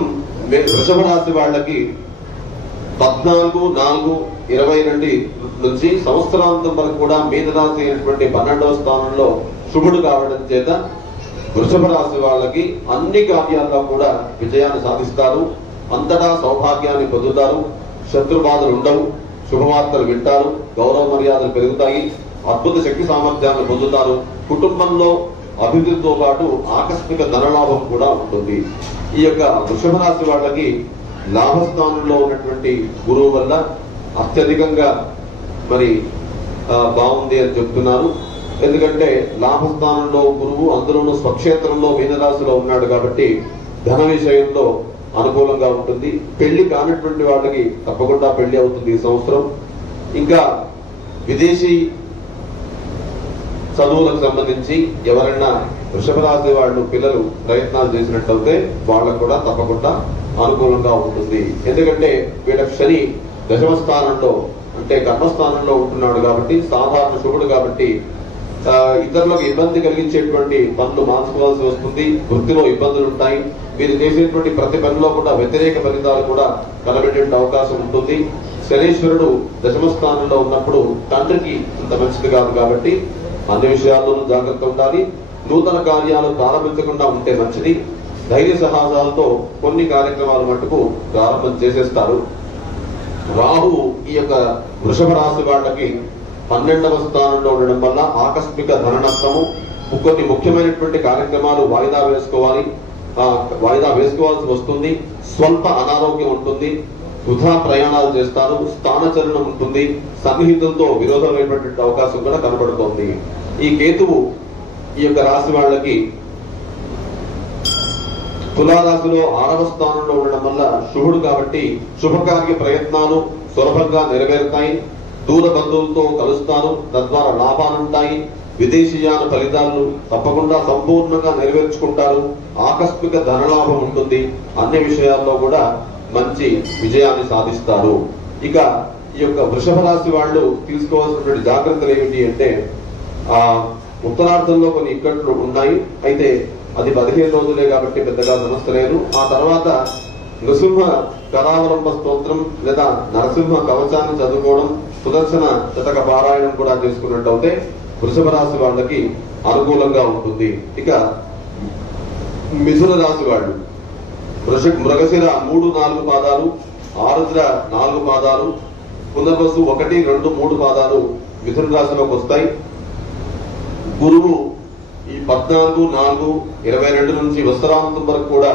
వృషభ రాశి వాళ్ళకి 14/4/20 నుంచి సంవత్సరాంతం వరకు కూడా మీనరాశి అయినటువంటి 12వ స్థానంలో శుభుడు కావడం చేత వృషభ రాశి వాళ్ళకి అన్ని కార్యాల్లో కూడా విజయాన్ని సాధిస్తారు. అంతటా సౌభాగ్యాన్ని పొందుతారు. శత్రు బాధలు ఉండవు. శుభవార్తలు వింటారు. గౌరవ మర్యాదలు పెరుగుతాయి. అద్భుత శక్తి సామర్థ్యాన్ని పొందుతారు. కుటుంబంలో అభివృద్ధితో పాటు ఆకస్మిక ధనలాభం కూడా ఉంటుంది. ఈ యొక్క వృషభ రాశి వాళ్ళకి లాభస్థానంలో ఉన్నటువంటి గురువు వల్ల అత్యధికంగా మరి బాగుంది అని చెప్తున్నారు. ఎందుకంటే లాభస్థానంలో గురువు, అందులోనూ స్వక్షేత్రంలో మీనరాశిలో ఉన్నాడు కాబట్టి ధన విషయంలో అనుకూలంగా ఉంటుంది. పెళ్లి కానటువంటి వాళ్ళకి తప్పకుండా పెళ్లి అవుతుంది ఈ సంవత్సరం. ఇంకా విదేశీ చదువులకు సంబంధించి ఎవరైనా వృషభ రాశి వాళ్ళు పిల్లలు ప్రయత్నాలు చేసినట్లయితే వాళ్ళకు కూడా తప్పకుండా అనుకూలంగా ఉంటుంది. ఎందుకంటే వీళ్ళకి శని 10వ స్థానంలో అంటే కర్మస్థానంలో ఉంటున్నాడు కాబట్టి సాధారణ శుభుడు కాబట్టి ఇతరులకు ఇబ్బంది కలిగించేటువంటి పనులు మార్చుకోవాల్సి వస్తుంది. వృత్తిలో ఇబ్బందులు ఉంటాయి. మీరు చేసేటువంటి ప్రతి పనిలో కూడా వ్యతిరేక ఫలితాలు కూడా కలబెట్టే అవకాశం ఉంటుంది. శనీశ్వరుడు 10వ స్థానంలో ఉన్నప్పుడు తండ్రికి అంత మంచిది కాదు కాబట్టి అన్ని విషయాల్లోనూ జాగ్రత్త ఉండాలి. నూతన కార్యాలు ప్రారంభించకుండా ఉంటే మంచిది. ధైర్య సాహసాలతో కొన్ని కార్యక్రమాలు మట్టుకు ప్రారంభం చేసేస్తారు. రాహు ఈ యొక్క వృషభ రాశి వాళ్ళకి 12వ స్థానంలో ఉండడం వల్ల ఆకస్మిక ధన నష్టము, కొన్ని ముఖ్యమైనటువంటి కార్యక్రమాలు వాయిదా వేసుకోవాల్సి వస్తుంది. స్వల్ప అనారోగ్యం ఉంటుంది. వృధా ప్రయాణాలు చేస్తారు. స్థానచలనం ఉంటుంది. సన్నిహితులతో విరోధం ఏర్పడే అవకాశం కూడా కనబడుతోంది. ఈ కేతువు ఈ యొక్క రాశి వాళ్ళకి తులారాశిలో 6వ స్థానంలో ఉండడం వల్ల శుభుడు కాబట్టి శుభకార్య ప్రయత్నాలు సులభంగా నెరవేరుతాయి. దూర బంధువులతో కలుస్తారు, తద్వారా లాభాలుంటాయి. విదేశీయాన ఫలితాలను తప్పకుండా సంపూర్ణంగా నెరవేర్చుకుంటారు. ఆకస్మిక ధనలాభం ఉంటుంది. అన్ని విషయాల్లో కూడా మంచి విజయాన్ని సాధిస్తారు. ఇక ఈ యొక్క వృషభ రాశి వాళ్ళు తీసుకోవాల్సినటువంటి జాగ్రత్తలు ఏమిటి అంటే, ఉత్తరార్థంలో కొన్ని ఇక్కట్లు ఉన్నాయి. అయితే అది 15 రోజులే కాబట్టి పెద్దగా సమస్య లేదు. ఆ తర్వాత నృసింహ కరావలంబ స్తోత్రం లేదా నరసింహ కవచాన్ని చదువుకోవడం, సుదర్శన శతక పారాయణం కూడా చేసుకున్నట్టయితే వృషభ రాశి వాళ్ళకి అనుకూలంగా ఉంటుంది. ఇక మిథున రాశి వాళ్ళు మృగశిర 3-4 పాదాలు, ఆరుద్ర 4 పాదాలు, పునర్వసు 1, 2, 3 పాదాలు మిథున రాశిలోకి వస్తాయి. గురువు ఈ 14-4-22 నుంచి వత్సరాంతం వరకు కూడా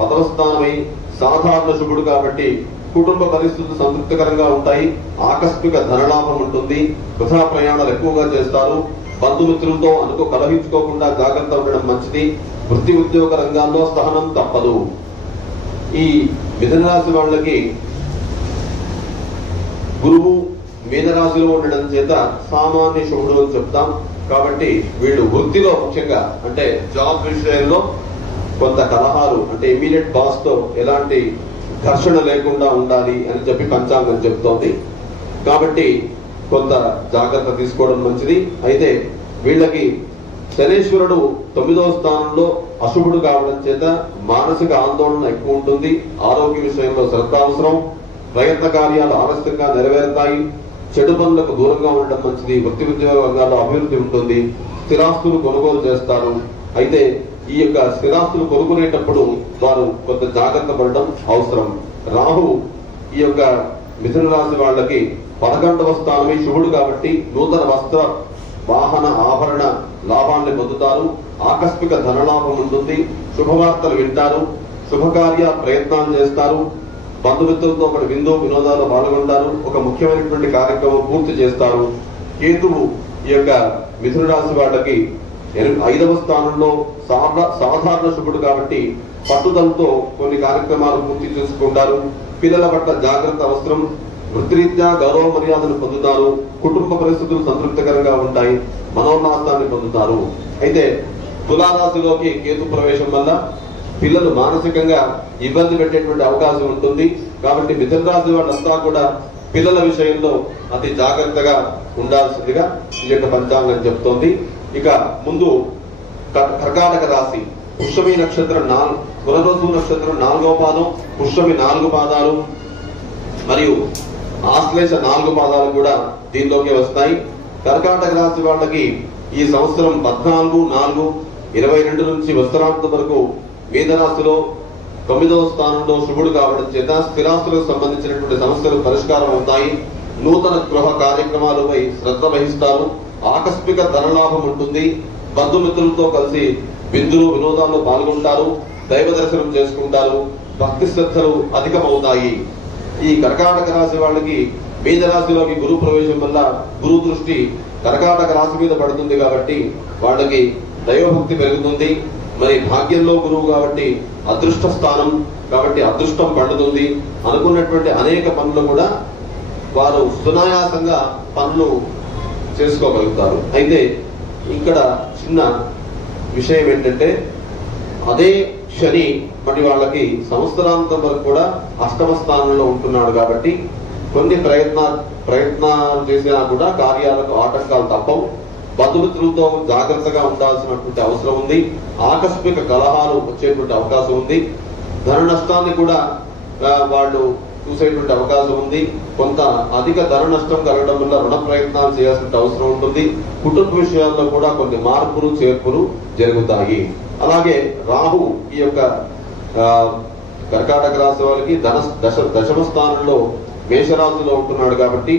10వ స్థానమై సాధారణ శుభుడు కాబట్టి కుటుంబ పరిస్థితులు సంతృప్తికరంగా ఉంటాయి. ఆకస్మిక ధనలాభం ఉంటుంది. వృధా ప్రయాణాలు ఎక్కువగా చేస్తారు. బంధుమిత్రులతో కలహించుకోకుండా జాగ్రత్త ఉండడం మంచిది. వృత్తి ఉద్యోగ రంగాల్లో సహనం తప్పదు. ఈ మిథున రాశి వాళ్ళకి గురువు మీనరాశిలో ఉండడం చేత సామాన్య శుభుడు అని చెప్తాం. కాబట్టి వీళ్ళు వృత్తిలో ముఖ్యంగా అంటే జాబ్ విషయంలో కొంత కలహాలు అంటే ఇమీడియట్ బాస్ తో ఎలాంటి ఘర్షణ లేకుండా ఉండాలి అని చెప్పి పంచాంగం చెప్తోంది. కాబట్టి కొంత జాగ్రత్త తీసుకోవడం మంచిది. అయితే వీళ్ళకి శనేశ్వరుడు 9వ స్థానంలో అశుభుడు కావడం చేత మానసిక ఆందోళన ఎక్కువ ఉంటుంది. ఆరోగ్య విషయంలో శ్రద్ధ అవసరం. ప్రయత్న కార్యాలు ఆలస్యంగా నెరవేరుతాయి. చెడు పనులకు దూరంగా ఉండడం మంచిది. వృత్తి ఉద్యోగ రంగాల్లో అభివృద్ధి ఉంటుంది. స్థిరాస్తులు కొనుగోలు చేస్తారు. అయితే ఈ యొక్క స్థిరాస్తులు కొనుక్కునేటప్పుడు వారు కొంత జాగ్రత్త పడడం అవసరం. రాహు ఈ యొక్క మిథున రాశి వాళ్ళకి 11వ స్థానమే శుభుడు కాబట్టి నూతన వస్త్ర వాహన ఆభరణ లాభాన్ని పొందుతారు. ఆకస్మిక ధనలాభం ఉంటుంది. శుభవార్తలు వింటారు. శుభకార్య ప్రయత్నాలు చేస్తారు. బంధుమిత్రులతో ఒకటి వినోదాల్లో పాల్గొంటారు. ఒక ముఖ్యమైనటువంటి కార్యక్రమం పూర్తి చేస్తారు. కేతువు ఈ యొక్క మిథున రాశి వాళ్ళకి 5వ స్థానంలో సాధారణ శుభుడు కాబట్టి పట్టుదలతో కొన్ని కార్యక్రమాలు పూర్తి చేసుకుంటారు. పిల్లల పట్ల జాగ్రత్త అవసరం. వృత్తిరీత్యా గౌరవ మర్యాదను పొందుతారు. కుటుంబ పరిస్థితులు సంతృప్తికరంగా ఉంటాయి. మనోల్లాసాన్ని పొందుతారు. అయితే తులారాశిలోకి కేతు ప్రవేశం వల్ల పిల్లలు మానసికంగా ఇబ్బంది పెట్టేటువంటి అవకాశం ఉంటుంది. కాబట్టి మిథున రాశి వాళ్ళంతా కూడా పిల్లల విషయంలో అతి జాగ్రత్తగా ఉండాల్సిందిగా ఈ యొక్క పంచాంగం చెప్తోంది. ఇక ముందు కర్కాటక రాశి పుష్యమి నక్షత్రం పునర్వసు నక్షత్రం 4వ పాదం, పుష్యమి 4 పాదాలు మరియు ఆశ్లేష 4 పాదాలు కూడా దీనిలోకి వస్తాయి. కర్కాటక రాశి వాళ్ళకి ఈ సంవత్సరం 14-4-22 నుంచి వత్సరాంతం వరకు మీనరాశిలో 9వ స్థానంలో శుభుడు కావడం చేత స్థిరాస్తులకు సంబంధించినటువంటి సమస్యలు పరిష్కారం అవుతాయి. నూతన గృహ కార్యక్రమాలపై శ్రద్ధ వహిస్తారు. ఆకస్మిక ధనలాభం ఉంటుంది. బంధుమిత్రులతో కలిసి వినోదాల్లో పాల్గొంటారు. దైవ దర్శనం చేసుకుంటారు. భక్తి శ్రద్ధలు అధికమవుతాయి. ఈ కర్కాటక రాశి వాళ్ళకి మీనరాశిలోకి గురు ప్రవేశం వల్ల గురు దృష్టి కర్కాటక రాశి మీద పడుతుంది కాబట్టి వాళ్ళకి దైవభక్తి పెరుగుతుంది. మరి భాగ్యంలో గురువు కాబట్టి అదృష్ట స్థానం కాబట్టి అదృష్టం పండుతుంది. అనుకున్నటువంటి అనేక పనులు కూడా వారు సునాయాసంగా పనులు చేసుకోగలుగుతారు. అయితే ఇక్కడ చిన్న విషయం ఏంటంటే అదే శని మరి వాళ్ళకి సంవత్సరాంతం వరకు కూడా 8వ స్థానంలో ఉంటున్నాడు కాబట్టి కొన్ని ప్రయత్నాలు చేసినా కూడా కార్యాలకు ఆటంకాలు తప్పవు. బంధుమిత్రులతో జాగ్రత్తగా ఉండాల్సినటువంటి అవసరం ఉంది. ఆకస్మిక కలహాలు వచ్చేటువంటి అవకాశం ఉంది. ధన నష్టాన్ని కూడా వాళ్ళు చూసేటువంటి అవకాశం ఉంది. కొంత అధిక ధన నష్టం కలగడం వల్ల రుణ ప్రయత్నాలు చేయాల్సిన అవసరం ఉంటుంది. కుటుంబ విషయాల్లో కూడా కొన్ని మార్పులు చేర్పులు జరుగుతాయి. అలాగే రాహు ఈ యొక్క కర్కాటక రాశి వారికి దశమ స్థానంలో మేషరాశిలో ఉంటున్నాడు కాబట్టి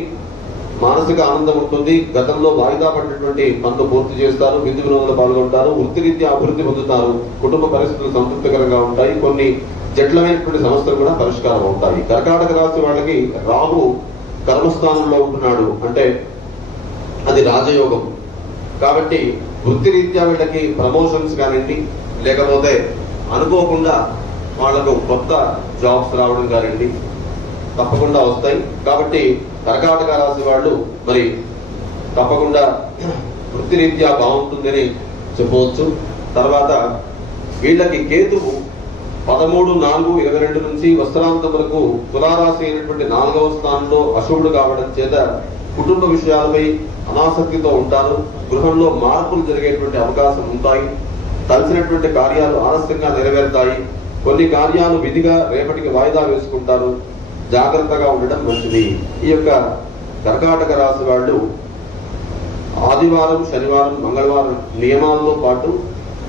మానసిక ఆనందం ఉంటుంది. గతంలో వాయిదా పడినటువంటి పనులు పూర్తి చేస్తారు. వినోదాలు పాల్గొంటారు. వృత్తిరీత్యా అభివృద్ధి పొందుతారు. కుటుంబ పరిస్థితులు సంతృప్తికరంగా ఉంటాయి. కొన్ని జట్లమైనటువంటి సమస్యలు కూడా పరిష్కారం అవుతాయి. కర్కాటక రాశి వాళ్ళకి రాహు కర్మస్థానంలో ఉంటున్నాడు అంటే అది రాజయోగం కాబట్టి వృత్తిరీత్యా వీళ్ళకి ప్రమోషన్స్ కానివ్వండి, లేకపోతే అనుకోకుండా వాళ్లకు కొత్త జాబ్స్ రావడం కానివ్వండి, తప్పకుండా వస్తాయి. కాబట్టి కర్కాటక రాశి వాళ్ళు మరి తప్పకుండా వృత్తిరీత్యా బాగుంటుందని చెప్పవచ్చు. తర్వాత వీళ్ళకి కేతువు 13/4/22 నుంచి వస్త్రాంతం వరకు తులారాశి అయినటువంటి 4వ స్థానంలో అశుభుడు కావడం చేత కుటుంబ విషయాలపై అనాసక్తితో ఉంటారు. గృహంలో మార్పులు జరిగేటువంటి అవకాశం ఉంటాయి. తలసినటువంటి కార్యాలు ఆలస్యంగా నెరవేరుతాయి. కొన్ని కార్యాలు విధిగా రేపటికి వాయిదా వేసుకుంటారు. జాగ్రత్తగా ఉండడం మంచిది. ఈ యొక్క కర్కాటక రాశి వాళ్ళు ఆదివారం, శనివారం, మంగళవారం నియమాలతో పాటు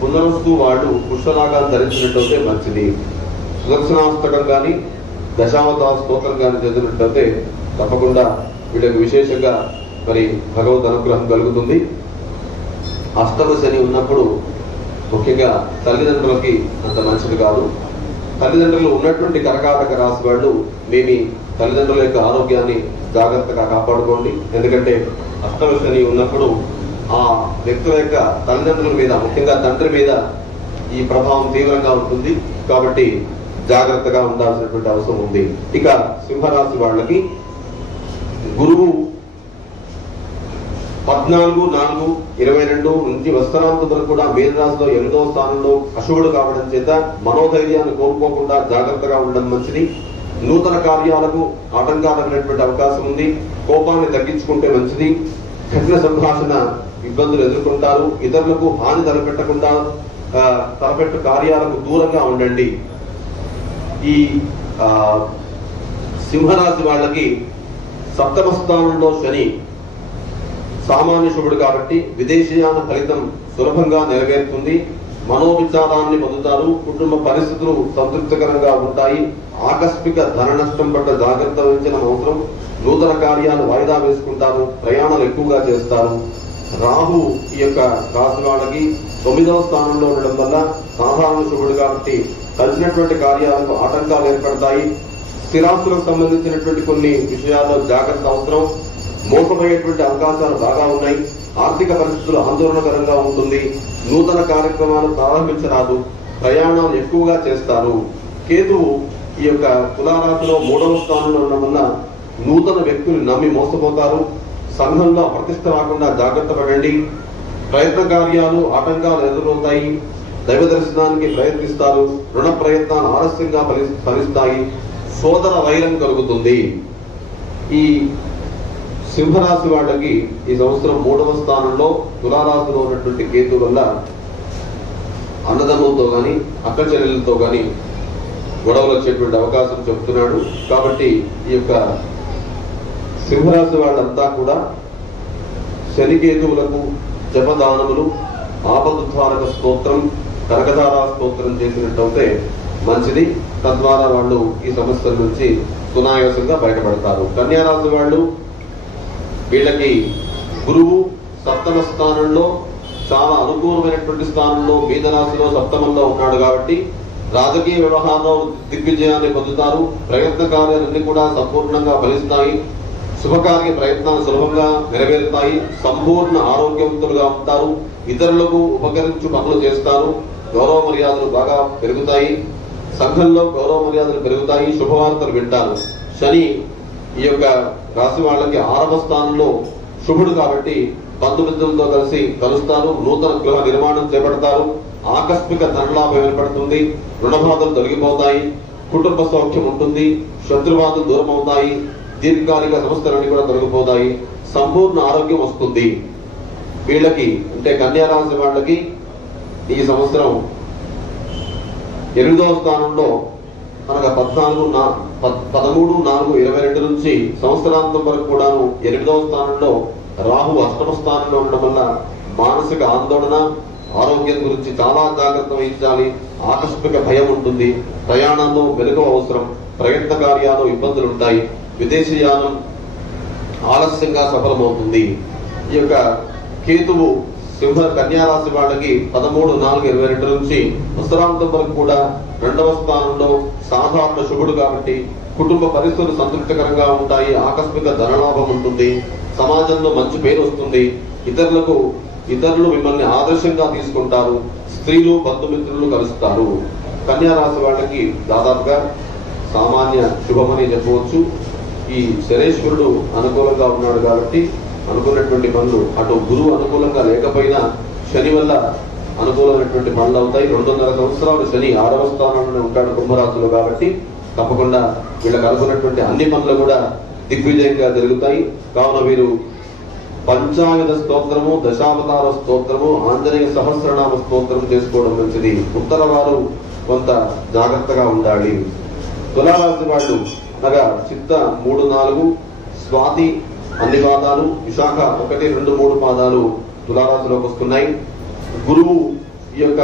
పునరుస్తూ వాళ్ళు పుష్పరాగాన్ని ధరించినట్లయితే మంచిది. సుదర్శనాష్టకం కానీ దశావతార స్తోత్రం కానీ చదివినట్లయితే తప్పకుండా వీళ్ళకి విశేషంగా మరి భగవద్ అనుగ్రహం కలుగుతుంది. అష్టమ శని ఉన్నప్పుడు ముఖ్యంగా తల్లిదండ్రులకి అంత మంచిది కాదు. తల్లిదండ్రులు ఉన్నటువంటి కర్కాటక రాశి వాళ్ళు మీ తల్లిదండ్రుల యొక్క ఆరోగ్యాన్ని జాగ్రత్తగా కాపాడుకోండి. ఎందుకంటే అష్టమ శని ఉన్నప్పుడు ఆ వ్యక్తుల యొక్క తల్లిదండ్రుల మీద, ముఖ్యంగా తండ్రి మీద ఈ ప్రభావం తీవ్రంగా ఉంటుంది. కాబట్టి జాగ్రత్తగా ఉండాల్సినటువంటి అవసరం ఉంది. ఇక సింహరాశి వాళ్ళకి గురువు 14/4/22 నుంచి వస్త్రాంతం వరకు కూడా మీనరాశిలో 8వ స్థానంలో అశుభుడు కావడం చేత మనోధైర్యాన్ని కోల్పోకుండా జాగ్రత్తగా ఉండడం మంచిది. నూతన కార్యాలకు ఆటంకాలైనటువంటి అవకాశం ఉంది. కోపాన్ని తగ్గించుకుంటే మంచిది. కఠిన సంభాషణ ఇబ్బందులు ఎదుర్కొంటారు. ఇతరులకు హాని తలపెట్టకుండా తలపెట్టు కార్యాలకు దూరంగా ఉండండి. ఈ సింహరాశి వాళ్ళకి 7వ స్థానంలో శని సామాన్య శుభుడు కాబట్టి విదేశీయాన ఫలితం సులభంగా నెరవేరుతుంది. మనోవిచారాన్ని పొందుతారు. కుటుంబ పరిస్థితులు సంతృప్తికరంగా ఉంటాయి. ఆకస్మిక ధన నష్టం పట్ల జాగ్రత్త వహించిన అవసరం. నూతన కార్యాలు వాయిదా వేసుకుంటారు. ప్రయాణాలు ఎక్కువగా చేస్తారు. రాహు ఈ యొక్క రాశి వాళ్ళకి 9వ స్థానంలో ఉండడం వల్ల సాధారణ శుభుడు కాబట్టి కలిసినటువంటి కార్యాలకు ఆటంకాలు ఏర్పడతాయి. స్థిరాస్తులకు సంబంధించినటువంటి కొన్ని విషయాల్లో జాగ్రత్త అవసరం. మోసపోయేటువంటి అవకాశాలు బాగా ఉన్నాయి. ఆర్థిక పరిస్థితులు ఆందోళనకరంగా ఉంటుంది. నూతన కార్యక్రమాలు ప్రారంభించరాదు. ప్రయాణాలు ఎక్కువగా చేస్తారు. కేతువు ఈ యొక్క తులారాశిలో 3వ స్థానంలో ఉండడం వల్ల నూతన వ్యక్తులు నమ్మి మోసపోతారు. సంఘంలో ప్రతిష్ట రాకుండా జాగ్రత్త పడండి. ప్రయత్న కార్యాలు ఆటంకాలు ఎదురవుతాయి. దైవ దర్శనానికి ప్రయత్నిస్తారు. రుణ ప్రయత్నాలు ఆలస్యంగా ఫలిస్తాయి. సోదర వైరం కలుగుతుంది. ఈ సింహరాశి వాళ్ళకి ఈ సంవత్సరం 3వ స్థానంలో తులారాశిలో ఉన్నటువంటి కేతు వల్ల అన్నదమ్ములతో గాని అక్క చెల్లెలతో గాని గొడవలు వచ్చేటువంటి అవకాశం చెప్తున్నాడు. కాబట్టి ఈ యొక్క సింహరాశి వాళ్ళంతా కూడా శనికేతువులకు జపదానములు, ఆపదుద్వారక స్తోత్రం, కనకధారా స్తోత్రం చేసినట్టయితే మంచిది. తద్వారా వాళ్ళు ఈ సమస్యల నుంచి సునాయాసంగా బయటపడతారు. కన్యారాశి వాళ్ళు వీళ్ళకి గురువు 7వ స్థానంలో చాలా అనుకూలమైనటువంటి స్థానంలో మీనరాశిలో 7మంలో ఉన్నాడు కాబట్టి రాజకీయ వ్యవహారంలో దిగ్విజయాన్ని పొందుతారు. ప్రయత్న కార్యాలన్నీ కూడా సంపూర్ణంగా ఫలిస్తాయి. శుభకార్య ప్రయత్నాలు సులభంగా నెరవేరుతాయి. సంపూర్ణ ఆరోగ్యవంతులుగా ఉంటారు. ఇతరులకు ఉపకరించు పనులు చేస్తారు. గౌరవ మర్యాదలు బాగా పెరుగుతాయి. సంఘంలో గౌరవ మర్యాదలు పెరుగుతాయి. శుభవార్తలు వింటారు. శని ఈ యొక్క రాశి వాళ్ళకి 6వ స్థానంలో శుభుడు కాబట్టి బంధుమిత్రులతో కలిసి కలుస్తారు. నూతన గృహ నిర్మాణం చేపడతారు. ఆకస్మిక ధనలాభం ఏర్పడుతుంది. రుణబాధలు తొలగిపోతాయి. కుటుంబ సౌఖ్యం ఉంటుంది. శత్రుబాధలు దూరం అవుతాయి. దీర్ఘకాలిక సమస్యలన్నీ కూడా తొలగిపోతాయి. సంపూర్ణ ఆరోగ్యం వస్తుంది. వీళ్ళకి అంటే కన్యారాశి వాళ్ళకి ఈ సంవత్సరం 8వ స్థానంలో అనగా 13/4/22 నుంచి సంవత్సరాంతం వరకు కూడాను 8వ స్థానంలో రాహు 8వ స్థానంలో ఉండడం వల్ల మానసిక ఆందోళన, ఆరోగ్యం గురించి చాలా జాగ్రత్త వహించాలి. ఆకస్మిక భయం ఉంటుంది. ప్రయాణంలో మెలకువ అవసరం. ప్రయత్న కార్యాలు ఇబ్బందులు ఉంటాయి. విదేశీయానం ఆలస్యంగా సఫలమవుతుంది. ఈ యొక్క కేతువు కన్యారాశి వాళ్ళకి 13/4/22 నుంచి ఉత్తరాంతం వరకు కూడా 2వ స్థానంలో సాధారణ శుభుడు కాబట్టి కుటుంబ పరిస్థితులు సంతృప్తికరంగా ఉంటాయి. ఆకస్మిక ధనలాభం ఉంటుంది. సమాజంలో మంచి పేరు వస్తుంది. ఇతరులు మిమ్మల్ని ఆదర్శంగా తీసుకుంటారు. స్త్రీలు బంధుమిత్రులు కలుస్తారు. కన్యారాశి వాళ్ళకి దాదాపుగా సామాన్య శుభమని చెప్పవచ్చు. ఈ శనేశ్వరుడు అనుకూలంగా ఉన్నాడు కాబట్టి అనుకున్నటువంటి పనులు, అటు గురువు అనుకూలంగా లేకపోయినా శని వల్ల అనుకూలమైనటువంటి పనులు అవుతాయి. 2.5 సంవత్సరాలు శని 6వ స్థానంలోనే ఉంటాడు కుంభరాశిలో కాబట్టి తప్పకుండా వీళ్ళకి అనుకున్నటువంటి అన్ని పనులు కూడా దిగ్విజయంగా జరుగుతాయి. కావున వీరు పంచాయుధ స్తోత్రము, దశావతార స్తోత్రము, ఆంజనేయ సహస్రనామ స్తోత్రం చేసుకోవడం మంచిది. ఉత్తర వారు కొంత జాగ్రత్తగా ఉండాలి. తులారాశి వాళ్ళు అనగా చిత్త 3, 4, స్వాతి అన్ని పాదాలు, విశాఖ 1, 2, 3 పాదాలు తులారాశిలోకి వస్తున్నాయి. గురువు ఈ యొక్క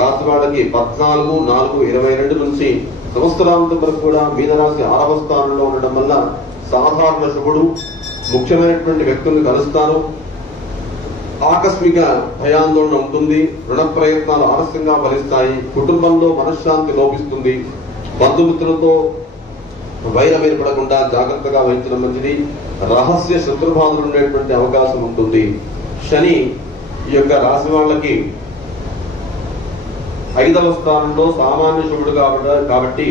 రాశి వాళ్ళకి 14, 4, 22 నుంచి సంవత్సరాంతం వరకు కూడా మీనరాశి 6వ స్థానంలో ఉండడం వల్ల సాధారణ శుభుడు, ముఖ్యమైనటువంటి వ్యక్తులను కలుస్తారు. ఆకస్మిక భయాందోళన ఉంటుంది. రుణ ప్రయత్నాలు ఆలస్యంగా ఫలిస్తాయి. కుటుంబంలో మనశ్శాంతి లోపిస్తుంది. బంధుమిత్రులతో వైరం ఏర్పడకుండా జాగ్రత్తగా వహించడం మంచిది. రహస్య శత్రుబాధలు ఉండేటువంటి అవకాశం ఉంటుంది. శని ఈ యొక్క రాశి వాళ్ళకి 5వ స్థానంలో సామాన్య శుభుడు కాబట్టి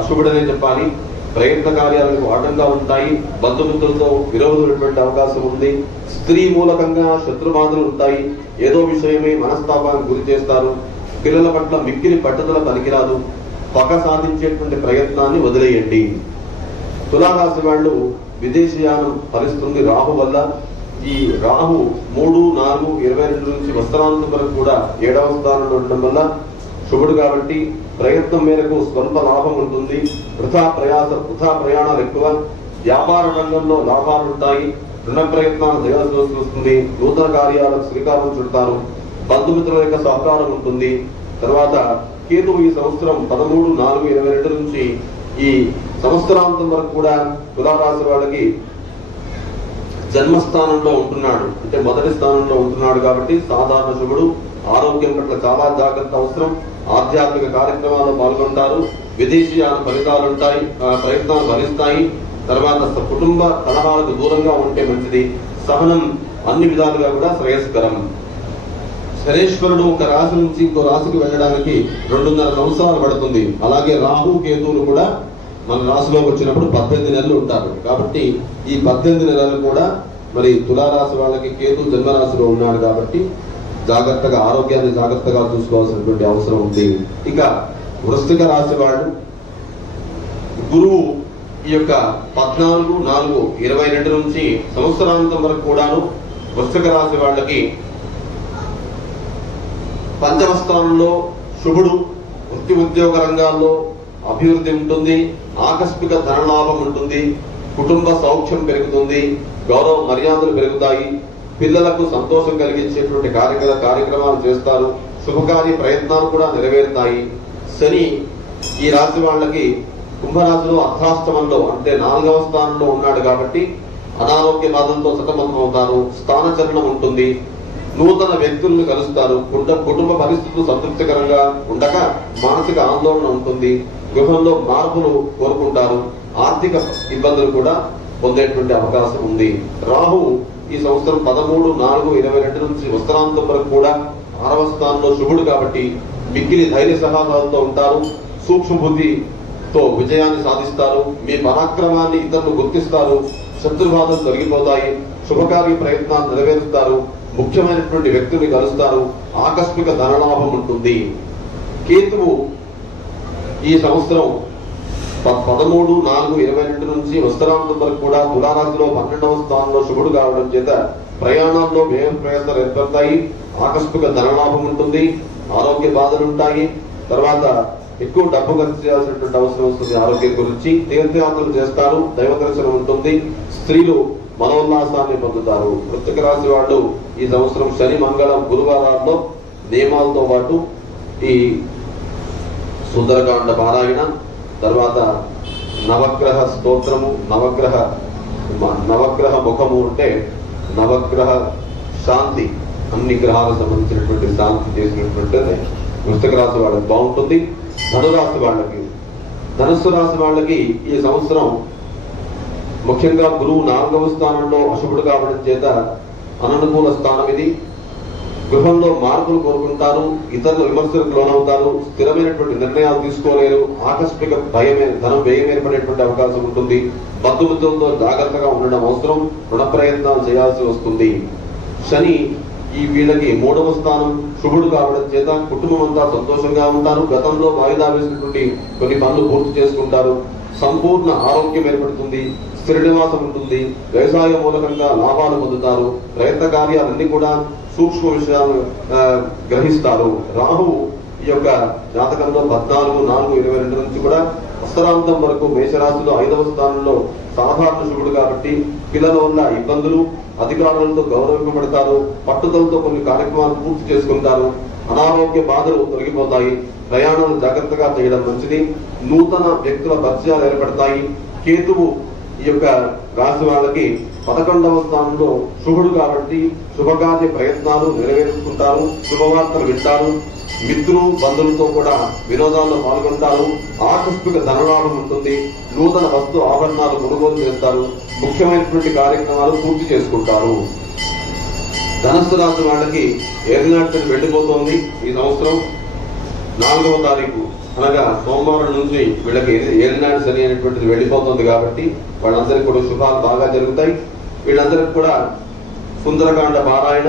అశుభుడనే చెప్పాలి. ప్రయత్న కార్యాలకు ఆటంగా ఉంటాయి. బంధుమిత్రులతో విరోధులటువంటి అవకాశం ఉంది. స్త్రీ మూలకంగా శత్రుబాధలు ఉంటాయి. ఏదో విషయమై మనస్తాపానికి గురి చేస్తారు. పిల్లల పట్ల మిక్కిలి పట్టుదల పనికిరాదు. పగ సాధించేటువంటి ప్రయత్నాన్ని వదిలేయండి. తులారాశి వాళ్ళు విదేశీయానం ఫలిస్తుంది రాహు వల్ల. ఈ రాహు 3, 4, 22 నుంచి వస్త్రాంతం వరకు కూడా 7వ స్థానంలో ఉండడం వల్ల శుభుడు కాబట్టి ప్రయత్నం మేరకు స్వల్ప లాభం ఉంటుంది. వృథా ప్రయాణాలు ఎక్కువ. వ్యాపార రంగంలో లాభాలు ఉంటాయి. రుణ ప్రయత్నాలు చేయాల్సి వస్తుంది. నూతన కార్యాలకు శ్రీకారం చుడతారు. బంధుమిత్రుల యొక్క సహకారం ఉంటుంది. తర్వాత కేతువు ఈ సంవత్సరం 13, 4, 22 నుంచి ఈ సంవత్సరాంతం వరకు కూడా తులారాశి వాళ్ళకి జన్మస్థానంలో ఉంటున్నాడు, అంటే మొదటి స్థానంలో ఉంటున్నాడు కాబట్టి సాధారణ శుభుడు. ఆరోగ్యం పట్ల చాలా జాగ్రత్త అవసరం. ఆధ్యాత్మిక కార్యక్రమాల్లో పాల్గొంటారు. విదేశీయాన ఫలితాలు ఉంటాయి, ప్రయత్నాలు ఫలిస్తాయి. తర్వాత కుటుంబ కలహాలకు దూరంగా ఉంటే మంచిది. సహనం అన్ని విధాలుగా కూడా శ్రేయస్కరం. శనేశ్వరుడు ఒక రాశి నుంచి ఇంకో రాశికి వెళ్ళడానికి 2.5 సంవత్సరాలు పడుతుంది. అలాగే రాహు కేతువులు కూడా మన రాశిలోకి వచ్చినప్పుడు 18 నెలలు ఉంటారు. కాబట్టి ఈ 18 నెలలు కూడా మరి తులారాశి వాళ్ళకి కేతు జన్మరాశిలో ఉన్నాడు కాబట్టి జాగ్రత్తగా ఆరోగ్యాన్ని జాగ్రత్తగా చూసుకోవాల్సినటువంటి అవసరం ఉంది. ఇక వృశ్చిక రాశి వాళ్ళు గురువు ఈ యొక్క 14, 4, 22 నుంచి సంవత్సరాంతం వరకు కూడాను వృశ్చిక రాశి వాళ్ళకి 5వ స్థానంలో శుభుడు. వృత్తి ఉద్యోగ రంగాల్లో అభివృద్ధి ఉంటుంది. ఆకస్మిక ధనలాభం ఉంటుంది. కుటుంబ సౌఖ్యం పెరుగుతుంది. గౌరవ మర్యాదలు పెరుగుతాయి. పిల్లలకు సంతోషం కలిగించేటువంటి కార్యక్రమాలు చేస్తారు. శుభకార్య ప్రయత్నాలు కూడా నెరవేరుతాయి. శని ఈ రాశి వాళ్ళకి కుంభరాశిలో అర్ధాష్టమంలో అంటే 4వ స్థానంలో ఉన్నాడు కాబట్టి అనారోగ్య బాధలతో సతమతం అవుతారు. స్థానచలనం ఉంటుంది. నూతన వ్యక్తులను కలుస్తారు. కుటుంబ పరిస్థితులు సంతృప్తికరంగా ఉండక మానసిక ఆందోళన ఉంటుంది. గృహంలో మార్పులు కోరుకుంటారు. ఆర్థిక ఇబ్బందులు కూడా పొందేటువంటి అవకాశం ఉంది. రాహు ఈ సంవత్సరం 13, 4, 22 నుంచి వస్త్రాంతం వరకు కూడా 6వ స్థానంలో శుభుడు కాబట్టి మిక్కిలి ధైర్య సాహసాలతో ఉంటారు. సూక్ష్మ బుద్ధితో విజయాన్ని సాధిస్తారు. మీ పరాక్రమాన్ని ఇతరులు గుర్తిస్తారు. శత్రుబాధలు తొలగిపోతాయి. శుభకార్య ప్రయత్నాలు నెరవేరుస్తారు. ముఖ్యమైనటువంటి వ్యక్తుల్ని కలుస్తారు. ఆకస్మిక ధనలాభం ఉంటుంది. కేతువు ఈ సంవత్సరం 13, 4, 22 నుంచి వస్త్రాంతం వరకు కూడా తులారాశిలో 12వ స్థానంలో శుభుడు కావడం చేత ప్రయాణాల్లో వ్యయం ప్రయాసాలు ఏర్పడతాయి. ఆకస్మిక ధనలాభం ఉంటుంది. ఆరోగ్య బాధలు ఉంటాయి. తర్వాత ఎక్కువ డబ్బు ఖర్చు చేయాల్సినటువంటి అవసరం వస్తుంది. ఆరోగ్యం గురించి తీర్థయాత్రలు చేస్తారు. దైవ దర్శనం ఉంటుంది. స్త్రీలు మనోల్లాసాన్ని పొందుతారు. వృశ్చిక రాశి వాళ్ళు ఈ సంవత్సరం శని, మంగళం, గురువారాల్లో నియమాలతో పాటు ఈ సుందరకాండ పారాయణ, తర్వాత నవగ్రహ స్తోత్రము, నవగ్రహ ముఖము అంటే నవగ్రహ శాంతి, అన్ని గ్రహాలకు సంబంధించినటువంటి శాంతి చేసినటువంటి వృశ్చిక రాశి వాళ్ళకి బాగుంటుంది. ధనుస్సు రాశి వాళ్ళకి ఈ సంవత్సరం ముఖ్యంగా గురువు 4వ స్థానంలో అశుభుడు కావడం చేత అననుకూల స్థానం ఇది. గృహంలో మార్పులు కోరుకుంటారు, ఇతరుల విమర్శలకు లోనవుతారు, స్థిరమైనటువంటి నిర్ణయాలు తీసుకోలేరు, ఆకస్మిక ధనం వ్యయం ఏర్పడేటువంటి అవకాశం ఉంటుంది. బంధుమిత్రులతో జాగ్రత్తగా ఉండడం అవసరం, రుణ ప్రయత్నాలు చేయాల్సి వస్తుంది. శని ఈ వీళ్ళకి 3వ స్థానం శుభుడు కావడం చేత కుటుంబం అంతా సంతోషంగా ఉంటారు. గతంలో వాయిదా వేసినటువంటి కొన్ని పనులు పూర్తి చేసుకుంటారు. సంపూర్ణ ఆరోగ్యం ఏర్పడుతుంది, స్థిర నివాసం ఉంటుంది, వ్యవసాయ మూలకంగా లాభాలు పొందుతారు. ప్రయత్న కార్యాలన్నీ కూడా సూక్ష్మ విషయాలు గ్రహిస్తారు. రాహువు ఈ యొక్క జాతకంలో 14/4/22 నుంచి కూడా ఉత్తరాంతం వరకు మేషరాశిలో 5వ స్థానంలో సాధారణ శుభుడు కాబట్టి పిల్లల వల్ల ఇబ్బందులు, అధికారులతో గౌరవింపబడతారు, పట్టుదలతో కొన్ని కార్యక్రమాలు పూర్తి చేసుకుంటారు, అనారోగ్య బాధలు తొలగిపోతాయి, ప్రయాణాలు జాగ్రత్తగా చేయడం మంచిది, నూతన వ్యక్తుల పరిచయాలు ఏర్పడతాయి. కేతువు ఈ యొక్క రాశి వాళ్ళకి 11వ స్థానంలో శుభుడు కాబట్టి శుభకార్య ప్రయత్నాలు నెరవేర్చుకుంటారు, శుభవార్తలు వింటారు, మిత్రులు బంధువులతో కూడా వినోదాల్లో పాల్గొంటారు, ఆకస్మిక ధనలాభం ఉంటుంది, నూతన వస్తు ఆభరణాలు కొనుగోలు చేస్తారు, ముఖ్యమైనటువంటి కార్యక్రమాలు పూర్తి చేసుకుంటారు. ధనస్సు రాశి వాళ్ళకి ఏర్నాటి వెళ్లిపోతోంది. ఈ సంవత్సరం 4వ తారీఖు అనగా సోమవారం నుంచి వీళ్ళకి ఏలినాడు శని అనేటువంటిది వెళ్లిపోతుంది కాబట్టి వాళ్ళందరికీ కూడా శుభాలు బాగా జరుగుతాయి. వీళ్ళందరికీ కూడా సుందరకాండ పారాయణ,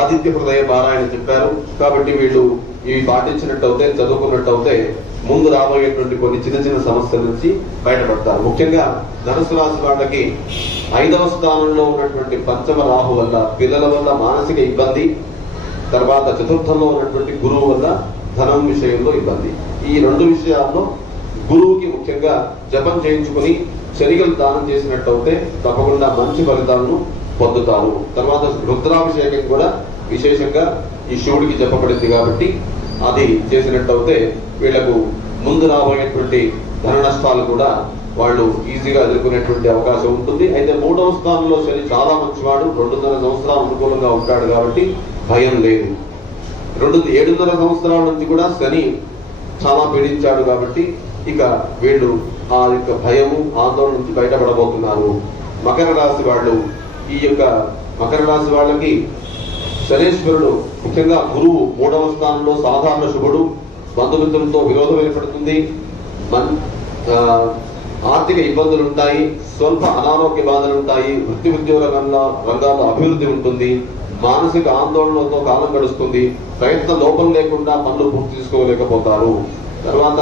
ఆదిత్య హృదయ పారాయణ చెప్పారు కాబట్టి వీళ్ళు ఇవి పాటించినట్టయితే, చదువుకున్నట్టయితే ముందు రాబోయేటువంటి కొన్ని చిన్న చిన్న సమస్యల నుంచి బయటపడతారు. ముఖ్యంగా ధనుసు రాశి వాళ్ళకి 5వ స్థానంలో ఉన్నటువంటి పంచమ రాహు వల్ల పిల్లల వల్ల మానసిక ఇబ్బంది, తర్వాత చతుర్థంలో ఉన్నటువంటి గురువు వల్ల ధనం విషయంలో ఇబ్బంది. ఈ 2 విషయాల్లో గురువుకి ముఖ్యంగా జపం చేయించుకుని శనిగలు దానం చేసినట్టయితే తప్పకుండా మంచి ఫలితాలను పొందుతారు. తర్వాత రుద్రాభిషేకం కూడా విశేషంగా ఈ శివుడికి చెప్పబడింది కాబట్టి అది చేసినట్టయితే వీళ్లకు ముందు రాబోయేటువంటి ధన నష్టాలు కూడా వాళ్ళు ఈజీగా ఎదుర్కొనేటువంటి అవకాశం ఉంటుంది. అయితే 3వ స్థానంలో శని చాలా మంచివాడు, 2.5 సంవత్సరాలు అనుకూలంగా ఉంటాడు కాబట్టి భయం లేదు. 7.5 సంవత్సరాల నుంచి కూడా శని చాలా పీడించాడు కాబట్టి ఇక వీళ్ళు ఆ యొక్క భయము, ఆందోళన నుంచి బయటపడబోతున్నారు. మకర రాశి వాళ్ళు, ఈ యొక్క మకర రాశి వాళ్ళకి శనేశ్వరుడు ముఖ్యంగా గురువు 3వ స్థానంలో సాధారణ శుభుడు, బంధుమిత్రులతో విరోధం ఏర్పడుతుంది, ఆర్థిక ఇబ్బందులు ఉంటాయి, స్వల్ప అనారోగ్య బాధలు ఉంటాయి, వృత్తి ఉద్యోగ రంగాల్లో అభివృద్ధి ఉంటుంది, మానసిక ఆందోళనలతో కాలం గడుస్తుంది, ప్రయత్న లోపం లేకుండా పనులు పూర్తి చేసుకోలేకపోతారు. తర్వాత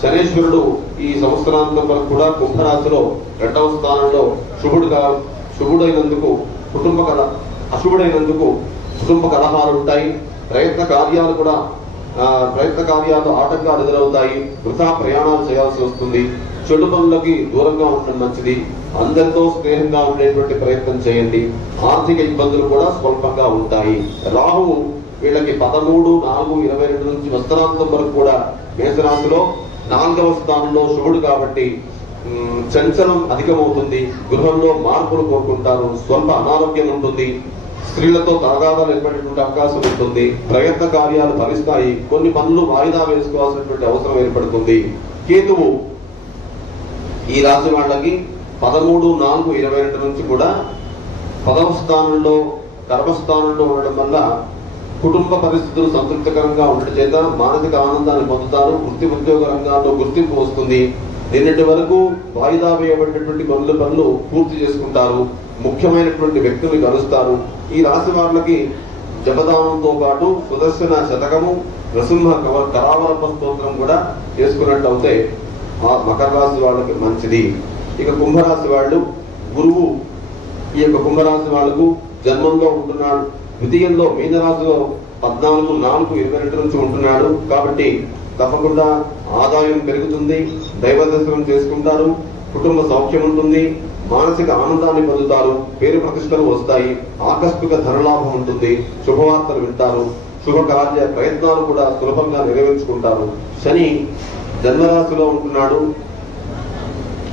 శనేశ్వరుడు ఈ సంవత్సరాంతం వరకు కూడా కుంభరాశిలో 2వ స్థానంలో శుభుడైనందుకు అశుభుడైనందుకు కుటుంబ కలహాలు ఉంటాయి, ప్రయత్న కార్యాలు ఆటంకాలు ఎదురవుతాయి, వృథా ప్రయాణాలు చేయాల్సి వస్తుంది, చెడు పనులకి దూరంగా ఉండడం మంచిది, అందరితో స్నేహంగా ఉండేటువంటి ప్రయత్నం చేయండి, ఆర్థిక ఇబ్బందులు కూడా స్వల్పంగా ఉంటాయి. రాహువు వీళ్ళకి 13/4/22 నుంచి ఉత్తరాంతం వరకు కూడా మేషరాశిలో 4వ స్థానంలో శుభుడు కాబట్టి చంచలం అధికమవుతుంది, గృహంలో మార్పులు కోరుకుంటారు, స్వల్ప అనారోగ్యం ఉంటుంది, స్త్రీలతో తగాదాలు ఏర్పడేటువంటి అవకాశం ఉంటుంది, ప్రయత్న కార్యాలు ఫలిస్తాయి, కొన్ని పనులు వాయిదా వేసుకోవాల్సినటువంటి అవసరం ఏర్పడుతుంది. కేతువు ఈ రాశి వాళ్ళకి 13/4/22 నుంచి కూడా 10వ స్థానంలో కర్మస్థానంలో ఉండడం వల్ల కుటుంబ పరిస్థితులు సంతృప్తికరంగా ఉండటం చేత మానసిక ఆనందాన్ని పొందుతారు, వృత్తి ఉద్యోగ రంగాల్లో గుర్తింపు వస్తుంది, నిన్నటి వరకు వాయిదా వేయబడినటువంటి పనులు పూర్తి చేసుకుంటారు, ముఖ్యమైనటువంటి వ్యక్తులు కలుస్తారు. ఈ రాశి వాళ్ళకి జపదానంతో పాటు సుదర్శన శతకము, నృసింహ కరావలంబ స్తోత్రం కూడా చేసుకున్నట్టయితే ఆ మకర రాశి వాళ్ళకి మంచిది. ఇక కుంభరాశి వాళ్ళు, గురువు ఈ యొక్క కుంభరాశి వాళ్లకు జన్మంలో ఉంటున్నాడు, ద్వితీయంలో మీనరాశిలో 14/4/22 నుంచి ఉంటున్నాడు కాబట్టి తప్పకుండా ఆదాయం పెరుగుతుంది, దైవ దర్శనం చేసుకుంటారు, కుటుంబ సౌఖ్యం ఉంటుంది, మానసిక ఆనందాన్ని పొందుతారు, పేరు ప్రతిష్టలు వస్తాయి, ఆకస్మిక ధనలాభం ఉంటుంది, శుభవార్తలు వింటారు, శుభకార్య ప్రయత్నాలు కూడా సులభంగా నెరవేర్చుకుంటారు. శని జన్మరాశిలో ఉంటున్నాడు,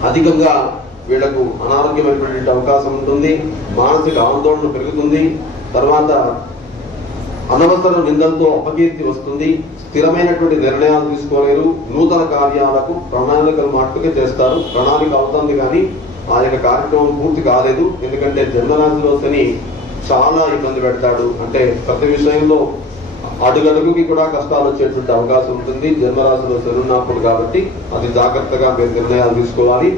అధికంగా వీళ్లకు అనారోగ్యమైనటువంటి అవకాశం ఉంటుంది, మానసిక ఆందోళన పెరుగుతుంది, తర్వాత అనవసర నిందలతో అపకీర్తి వస్తుంది, స్థిరమైనటువంటి నిర్ణయాలు తీసుకోలేరు, నూతన కార్యాలకు ప్రణాళికలు మాత్రమే చేస్తారు, ప్రణాళిక అవుతుంది కానీ ఆ యొక్క కార్యక్రమం పూర్తి కాలేదు. ఎందుకంటే జన్మరాశిలో శని చాలా ఇబ్బంది పెడతాడు. అంటే ప్రతి విషయంలో అడుగడుగుకి కూడా కష్టాలు వచ్చేటువంటి అవకాశం ఉంటుంది జన్మరాశిలో శని ఉన్నప్పుడు. కాబట్టి అది జాగ్రత్తగా మీరు నిర్ణయాలు తీసుకోవాలి.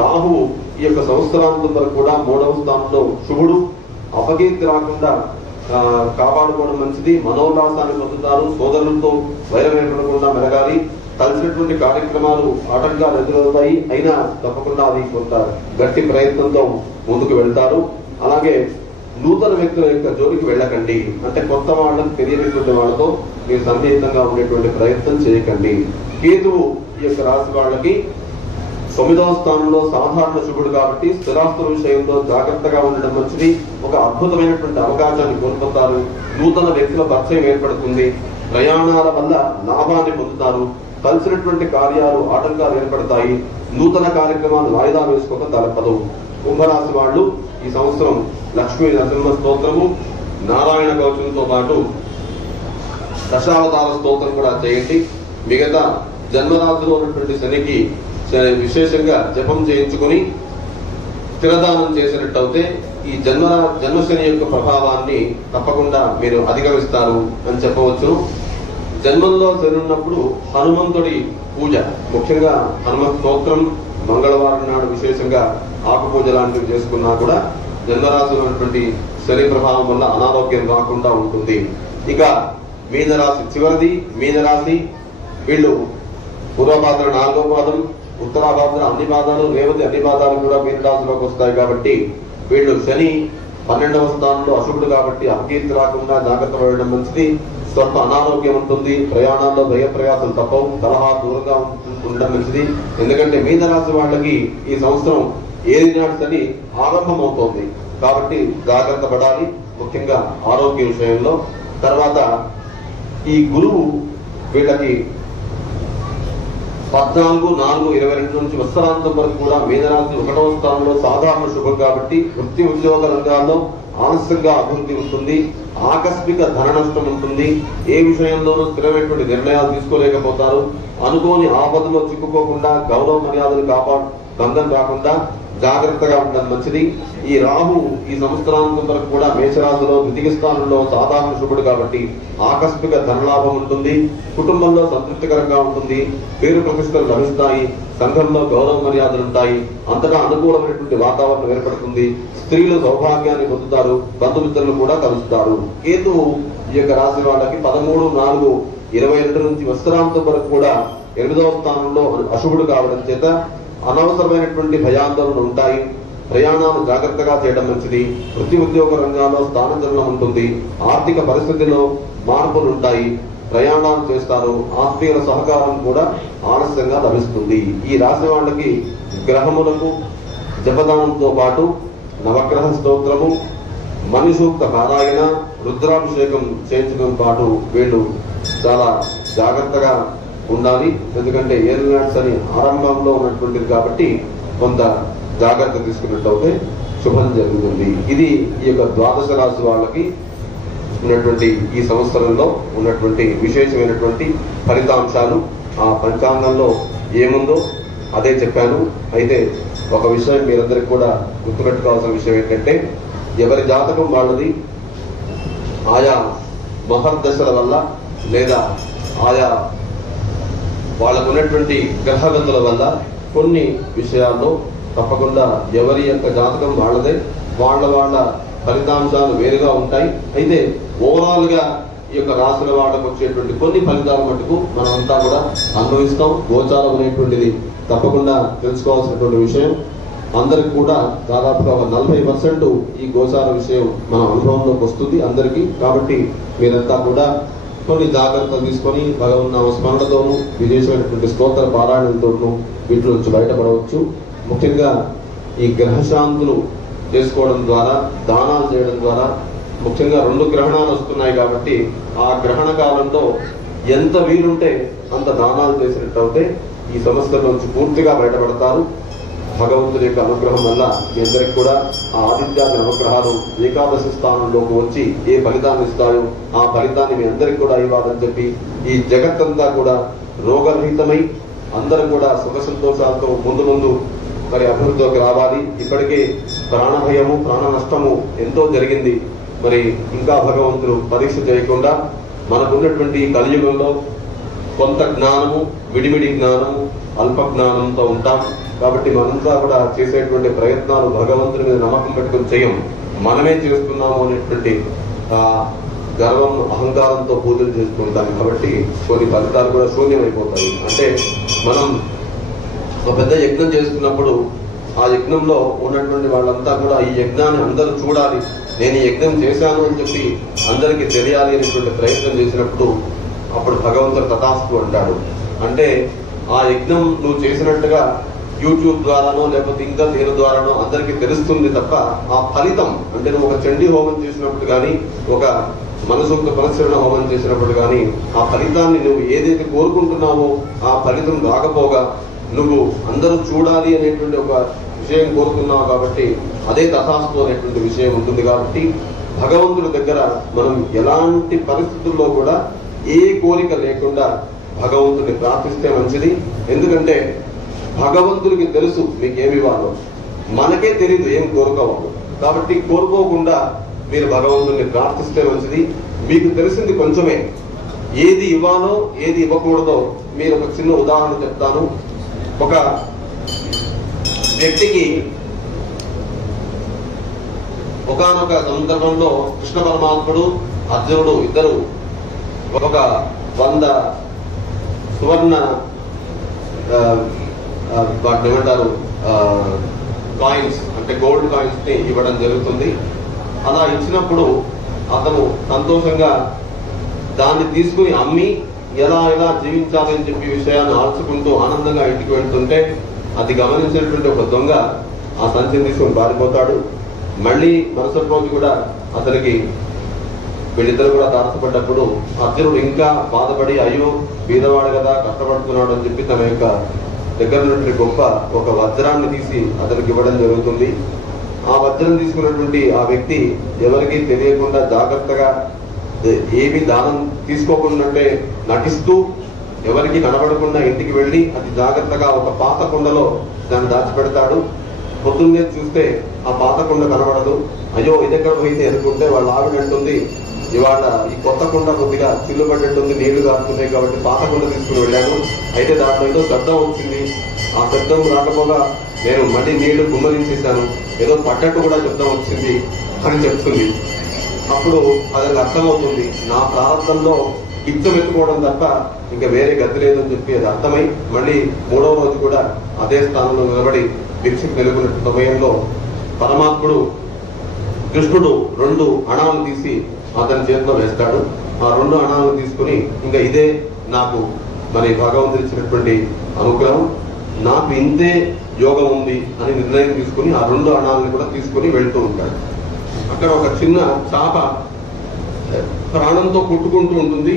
రాహువు ఈ యొక్క సంవత్సరాంతం వరకు కూడా 3వ స్థానంలో శుభుడు, అపకీర్తి రాకుండా కాపాడుకోవడం మంచిది. మనోల్లాసాన్ని పొందుతారు. సోదరులతో వైరం ఏర్పడకుండా మెరగాలి. కలిసినటువంటి కార్యక్రమాలు ఆటంకాలు ఎదురవుతాయి, అయినా తప్పకుండా అది కొంత గట్టి ప్రయత్నంతో ముందుకు వెళ్తారు. అలాగే నూతన వ్యక్తుల యొక్క జోలికి వెళ్ళకండి. అంటే కొత్త వాళ్ళకి తెలియనటువంటి వాళ్ళతో మీరు సన్నిహితంగా ఉండేటువంటి ప్రయత్నం చేయకండి. కేతువు ఈ యొక్క రాశి వాళ్ళకి 9వ స్థానంలో సాధారణ శుభుడు కాబట్టి స్థిరాస్తుల విషయంలో జాగ్రత్తగా ఉండడం మంచిది. ఒక అద్భుతమైనటువంటి అవకాశాన్ని కోల్పోతారు. నూతన వ్యక్తుల పరిచయం ఏర్పడుతుంది. ప్రయాణాల వల్ల లాభాన్ని పొందుతారు. కలిసినటువంటి కార్యాలు ఆటంకాలు ఏర్పడతాయి. నూతన కార్యక్రమాలు వాయిదా వేసుకోక తలపదు. కుంభరాశి వాళ్ళు ఈ సంవత్సరం లక్ష్మీ నరసింహ స్తోత్రము, నారాయణ కవచంతో పాటు దశావతార స్తోత్రం కూడా చేయండి. మిగతా జన్మరాశిలో ఉన్నటువంటి శనికి విశేషంగా జపం చేయించుకుని స్థిరదానం చేసినట్టయితే ఈ జన్మశని యొక్క ప్రభావాన్ని తప్పకుండా మీరు అధిగమిస్తారు అని చెప్పవచ్చు. జన్మంలో శని ఉన్నప్పుడు హనుమంతుడి పూజ, ముఖ్యంగా హనుమంత్ స్తోత్రం, మంగళవారం నాడు విశేషంగా ఆకు పూజ లాంటివి చేసుకున్నా కూడా జన్మరాశిలో ఉన్నటువంటి శని ప్రభావం వల్ల అనారోగ్యం రాకుండా ఉంటుంది. ఇక మీనరాశి చివరిది. మీనరాశి వీళ్ళు పూర్వభాద్ర 4వ పాదం, ఉత్తరాభాద్ర అన్ని పాదాలు, రేవతి అన్ని పాదాలు కూడా మీనరాశిలోకి వస్తాయి. కాబట్టి వీళ్ళు శని 12వ స్థానంలో అశుభుడు కాబట్టి అపకీర్తి రాకుండా జాగ్రత్త పడడం మంచిది. స్వల్ప అనారోగ్యం ఉంటుంది. ప్రయాణాల్లో భయ ప్రయాసం తప్పవు. సలహా దూరంగా ఉండడం మంచిది. ఎందుకంటే మీనరాశి వాళ్ళకి ఈ సంవత్సరం ఏది నాటి శని ఆరంభం అవుతోంది కాబట్టి జాగ్రత్త పడాలి, ముఖ్యంగా ఆరోగ్య విషయంలో. తర్వాత ఈ గురువు వీళ్ళకి 14/4/22 నుంచి వత్సరాంతం వరకు కూడా మీనరాశి 1వ స్థానంలో సాధారణ శుభం కాబట్టి వృత్తి ఉద్యోగ రంగాల్లో ఆలస్యంగా అభివృద్ధి ఉంటుంది. ఆకస్మిక ధన నష్టం ఉంటుంది. ఏ విషయంలోనూ స్థిరమైనటువంటి నిర్ణయాలు తీసుకోలేకపోతారు. అనుకోని ఆపదలో చిక్కుకోకుండా గౌరవ మర్యాదలు బంధం రాకుండా జాగ్రత్తగా ఉండడం మంచిది. ఈ రాహు ఈ సంవత్సరాంతం వరకు కూడా మేషరాశిలో 2వ స్థానంలో సాధారణ శుభుడు కాబట్టి ఆకస్మిక ధనలాభం ఉంటుంది. కుటుంబంలో సంతృప్తికరంగా ఉంటుంది. పేరు ప్రతిష్టలు లభిస్తాయి. సంఘంలో గౌరవ మర్యాదలు ఉంటాయి. అంతటా అనుకూలమైనటువంటి వాతావరణం ఏర్పడుతుంది. స్త్రీలు సౌభాగ్యాన్ని పొందుతారు. బంధుమిత్రులు కూడా కలుస్తారు. కేతువు ఈ యొక్క రాశి వాళ్ళకి 13/4/22 నుంచి వత్సరాంతం వరకు కూడా 8వ స్థానంలో అశుభుడు కావడం చేత అనవసరమైనటువంటి భయాందోళనలు ఉంటాయి. ప్రయాణాలు జాగ్రత్తగా చేయడం మంచిది. వృత్తి ఉద్యోగ రంగాల్లో స్థానచలనం ఉంటుంది. ఆర్థిక పరిస్థితిలో మార్పులు ఉంటాయి. ప్రయాణాలు చేస్తారు. ఆత్మీయుల సహకారం కూడా ఆలస్యంగా లభిస్తుంది. ఈ రాశి వాళ్ళకి గ్రహములకు జపదానంతో పాటు నవగ్రహ స్తోత్రము, మణిసూక్త పారాయణ, రుద్రాభిషేకం చేయించడం పాటు వీళ్ళు చాలా జాగ్రత్తగా ఉండాలి. ఎందుకంటే ఏలినాటి శని ఆరంభంలో ఉన్నటువంటిది కాబట్టి కొంత జాగ్రత్త తీసుకున్నట్టయితే శుభం జరుగుతుంది. ఇది ఈ యొక్క ద్వాదశ రాశి వాళ్ళకి ఉన్నటువంటి ఈ సంవత్సరంలో ఉన్నటువంటి విశేషమైనటువంటి ఫలితాంశాలు. ఆ పంచాంగంలో ఏముందో అదే చెప్పాను. అయితే ఒక విషయం మీరందరికీ కూడా గుర్తుపెట్టుకోవాల్సిన విషయం ఏంటంటే, ఎవరి జాతకం వాళ్ళది ఆయా మహర్దశల వల్ల లేదా ఆయా వాళ్ళకు ఉన్నటువంటి గ్రహగతుల వల్ల కొన్ని విషయాల్లో తప్పకుండా ఎవరి యొక్క జాతకం వాళ్ళదే, వాళ్ళ ఫలితాంశాలు వేరుగా ఉంటాయి. అయితే ఓవరాల్ గా ఈ యొక్క రాశుల వాళ్ళకు వచ్చేటువంటి కొన్ని ఫలితాల మటుకు మనమంతా కూడా అనుభవిస్తాం. గోచారం అనేటువంటిది తప్పకుండా తెలుసుకోవాల్సినటువంటి విషయం. అందరికి కూడా దాదాపుగా 40% ఈ గోచార విషయం మన అనుభవంలోకి వస్తుంది అందరికీ. కాబట్టి మీరంతా కూడా కొన్ని జాగ్రత్తలు తీసుకొని భగవన్నామ స్మరణతోనూ విశేషమైనటువంటి స్తోత్ర పారాయణలతోనూ వీటి నుంచి బయటపడవచ్చు. ముఖ్యంగా ఈ గ్రహశాంతులు చేసుకోవడం ద్వారా, దానాలు చేయడం ద్వారా, ముఖ్యంగా 2 గ్రహణాలు వస్తున్నాయి కాబట్టి ఆ గ్రహణ కాలంలో ఎంత వీలుంటే అంత దానాలు చేసినట్టయితే ఈ సమస్యల నుంచి పూర్తిగా బయటపడతారు. భగవంతుని యొక్క అనుగ్రహం వల్ల మీ అందరికి కూడా ఆ ఆదిత్యాది అనుగ్రహాలు ఏకాదశి స్థానంలోకి వచ్చి ఏ ఫలితాన్ని ఇస్తాయో ఆ ఫలితాన్ని మీ అందరికి కూడా ఇవ్వాలని చెప్పి ఈ జగత్తంతా కూడా రోగరహితమై అందరూ కూడా సుఖ సంతోషాలతో ముందు మరి అభివృద్ధిలోకి రావాలి. ఇప్పటికే ప్రాణభయము, ప్రాణ నష్టము ఎంతో జరిగింది. మరి ఇంకా భగవంతుడు పరీక్ష చేయకుండా మనకున్నటువంటి కలియుగంలో కొంత జ్ఞానము, విడివిడి జ్ఞానము, అల్ప జ్ఞానంతో ఉంటాం. కాబట్టి మనంతా కూడా చేసేటువంటి ప్రయత్నాలు భగవంతుని మీద నమ్మకం పెట్టుకుని చేయం, మనమే చేస్తున్నాము అనేటువంటి గర్వం, అహంకారంతో పూజలు చేసుకుంటాం. కాబట్టి కొన్ని ఫలితాలు కూడా శూన్యమైపోతాయి. అంటే మనం ఒక పెద్ద యజ్ఞం చేస్తున్నప్పుడు ఆ యజ్ఞంలో ఉన్నటువంటి వాళ్ళంతా కూడా ఈ యజ్ఞాన్ని అందరూ చూడాలి, నేను ఈ యజ్ఞం చేశాను అని చెప్పి అందరికీ తెలియాలి అనేటువంటి ప్రయత్నం చేసినప్పుడు అప్పుడు భగవంతుడు తథాస్తు అంటాడు. అంటే ఆ యజ్ఞం నువ్వు చేసినట్టుగా యూట్యూబ్ ద్వారానో లేకపోతే ఇంకా దేని ద్వారానో అందరికీ తెలుస్తుంది తప్ప ఆ ఫలితం, అంటే నువ్వు ఒక చండీ హోమం చేసినప్పుడు కానీ, ఒక మనసూక్త పునశ్చరణ హోమం చేసినప్పుడు కానీ ఆ ఫలితాన్ని నువ్వు ఏదైతే కోరుకుంటున్నావో ఆ ఫలితం రాకపోగా నువ్వు అందరూ చూడాలి అనేటువంటి ఒక విషయం కోరుకున్నావు. కాబట్టి అదే తథాస్తు అనేటువంటి విషయం ఉంటుంది. కాబట్టి భగవంతుడి దగ్గర మనం ఎలాంటి పరిస్థితుల్లో కూడా ఏ కోరిక లేకుండా భగవంతుడిని ప్రార్థిస్తే మంచిది. ఎందుకంటే భగవంతుడికి తెలుసు మీకేమివ్వాలో, మనకే తెలీదు ఏం కోరుకోవాలో. కాబట్టి కోరుకోకుండా మీరు భగవంతుడిని ప్రార్థిస్తే మంచిది. మీకు తెలిసింది కొంచెమే, ఏది ఇవ్వాలో ఏది ఇవ్వకూడదో మీరు ఒక చిన్న ఉదాహరణ చెప్తాను. ఒక వ్యక్తికి ఒకానొక సందర్భంలో కృష్ణ పరమాత్ముడు, అర్జునుడు ఇద్దరు ఒక 100 సువర్ణ వాటిని ఏమంటారు కాయిన్స్, అంటే గోల్డ్ కాయిన్స్ ని ఇవ్వడం జరుగుతుంది. అలా ఇచ్చినప్పుడు అతను సంతోషంగా దాన్ని తీసుకుని అమ్మి ఎలా ఎలా జీవించాలని చెప్పి విషయాన్ని ఆల్చుకుంటూ ఆనందంగా ఇంటికి వెళ్తుంటే అది గమనించినటువంటి ఒక దొంగ ఆ సంచిని తీసుకుని పారిపోతాడు. మళ్ళీ మరుసటి రోజు కూడా అతనికి వీళ్ళిద్దరు కూడా తారసపడ్డప్పుడు అర్జునుడు ఇంకా బాధపడి, అయ్యో బీదవాడు కదా, కష్టపడుతున్నాడు అని చెప్పి తన యొక్క దగ్గర నుండి గొప్ప ఒక వజ్రాన్ని తీసి అతనికి ఇవ్వడం జరుగుతుంది. ఆ వజ్రం తీసుకున్నటువంటి ఆ వ్యక్తి ఎవరికి తెలియకుండా జాగ్రత్తగా ఏమి దానం తీసుకోకుండాంటే నటిస్తూ ఎవరికి కనబడకుండా ఇంటికి వెళ్లి అది జాగ్రత్తగా ఒక పాత కుండలో దాన్ని దాచిపెడతాడు. పొద్దున్నే చూస్తే ఆ పాత కుండ కనబడదు. అయ్యో ఇదెక్కడ పోయింది అనుకుంటే వాళ్ళ ఆవిడ అంటుంది, ఇవాళ ఈ కొత్త కుండ కొద్దిగా చిల్లు పడ్డట్టుంది, నీళ్లు కారుతున్నాయి కాబట్టి పాత కుండ తీసుకుని వెళ్ళాను, అయితే దాంట్లో ఏదో శబ్దం వచ్చింది, ఆ శబ్దం రాకపోగా నేను మళ్ళీ నీళ్లు గుమ్మరించేశాను, ఏదో పడ్డట్టు కూడా శబ్దం వచ్చింది అని చెప్తుంది. అప్పుడు అతనికి అర్థమవుతుంది, నా ప్రారంభంలో ఇచ్చం ఎత్తుకోవడం తప్ప ఇంకా వేరే గతి లేదని చెప్పి అది అర్థమై మళ్ళీ 3వ రోజు కూడా అదే స్థానంలో నిలబడి భిక్షకు నెలకొన్న సమయంలో పరమాత్ముడు కృష్ణుడు 2 అణాలు తీసి అతని చేతిలో వేస్తాడు. ఆ 2 అణాలను తీసుకుని ఇంకా ఇదే నాకు మరి భగవంతుడు ఇచ్చినటువంటి అనుగ్రహం, నాకు ఇంతే యోగం ఉంది అని నిర్ణయం తీసుకుని ఆ 2 అణాలను కూడా తీసుకుని వెళ్తూ ఉంటాడు. అక్కడ ఒక చిన్న చాప ప్రాణంతో కొట్టుకుంటూ ఉంటుంది,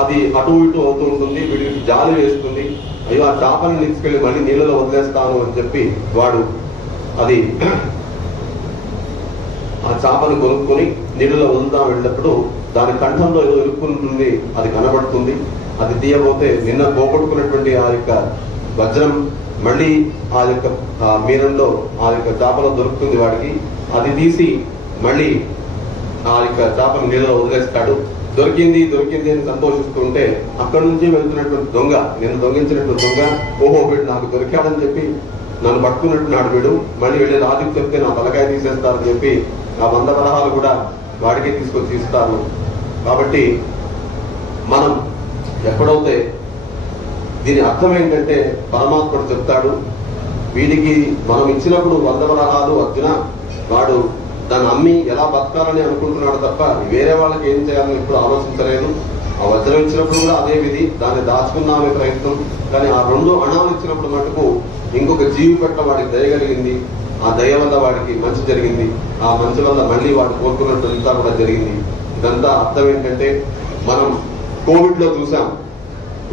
అది అటు ఇటు అవుతూ ఉంటుంది. వీడికి జాలి వేస్తుంది, అయ్యో ఆ చేపని తీసుకెళ్లి మళ్ళీ నీళ్ళలో వదిలేస్తాను అని చెప్పి వాడు అది ఆ చేపని కొనుక్కొని నీళ్ళలో వదులుతా వెళ్ళినప్పుడు దాని కంఠంలో ఏదో ఇరుక్కుంటుంది, అది కనబడుతుంది. అది తీయబోతే నిన్న పోగొట్టుకున్నటువంటి ఆ యొక్క వజ్రం మళ్ళీ ఆ యొక్క మీరంలో ఆ యొక్క చేపలో దొరుకుతుంది వాడికి. అది తీసి మళ్ళీ ఆ యొక్క చేపను నీళ్ళలో వదిలేస్తాడు. దొరికింది దొరికింది అని సంతోషిస్తుంటే అక్కడి నుంచి వెళ్తున్నటువంటి దొంగ, నేను దొంగించినటువంటి దొంగ, ఓహో వీడు నాకు దొరికాడని చెప్పి నన్ను పట్టుకున్నట్టున్నాడు వీడు, మళ్ళీ వెళ్ళి రాజుకు చెప్తే నా తలకాయ తీసేస్తారని చెప్పి ఆ 100 వరహాలు కూడా వాడికే తీసుకొచ్చి ఇస్తారు. కాబట్టి మనం ఎప్పుడైతే దీని అర్థం ఏంటంటే పరమాత్ముడు చెప్తాడు, వీడికి మనం ఇచ్చినప్పుడు 100 వరహాలు అర్జున, వాడు దాన్ని అమ్మి ఎలా బతకాలని అనుకుంటున్నాడు తప్ప వేరే వాళ్ళకి ఏం చేయాలని ఎప్పుడు ఆలోచించలేదు. ఆ వజ్రం ఇచ్చినప్పుడు కూడా అదే విధి, దాన్ని దాచుకున్నామే ప్రయత్నం. కానీ ఆ 2 అణాలు ఇచ్చినప్పుడు మటుకు ఇంకొక జీవి పట్ల వాడికి దయ కలిగింది, ఆ దయ వల్ల వాడికి మంచి జరిగింది, ఆ మంచి వల్ల మళ్ళీ వాడు కోరుకున్నట్టు కూడా జరిగింది. ఇదంతా అర్థం ఏంటంటే మనం కోవిడ్ లో చూసాం,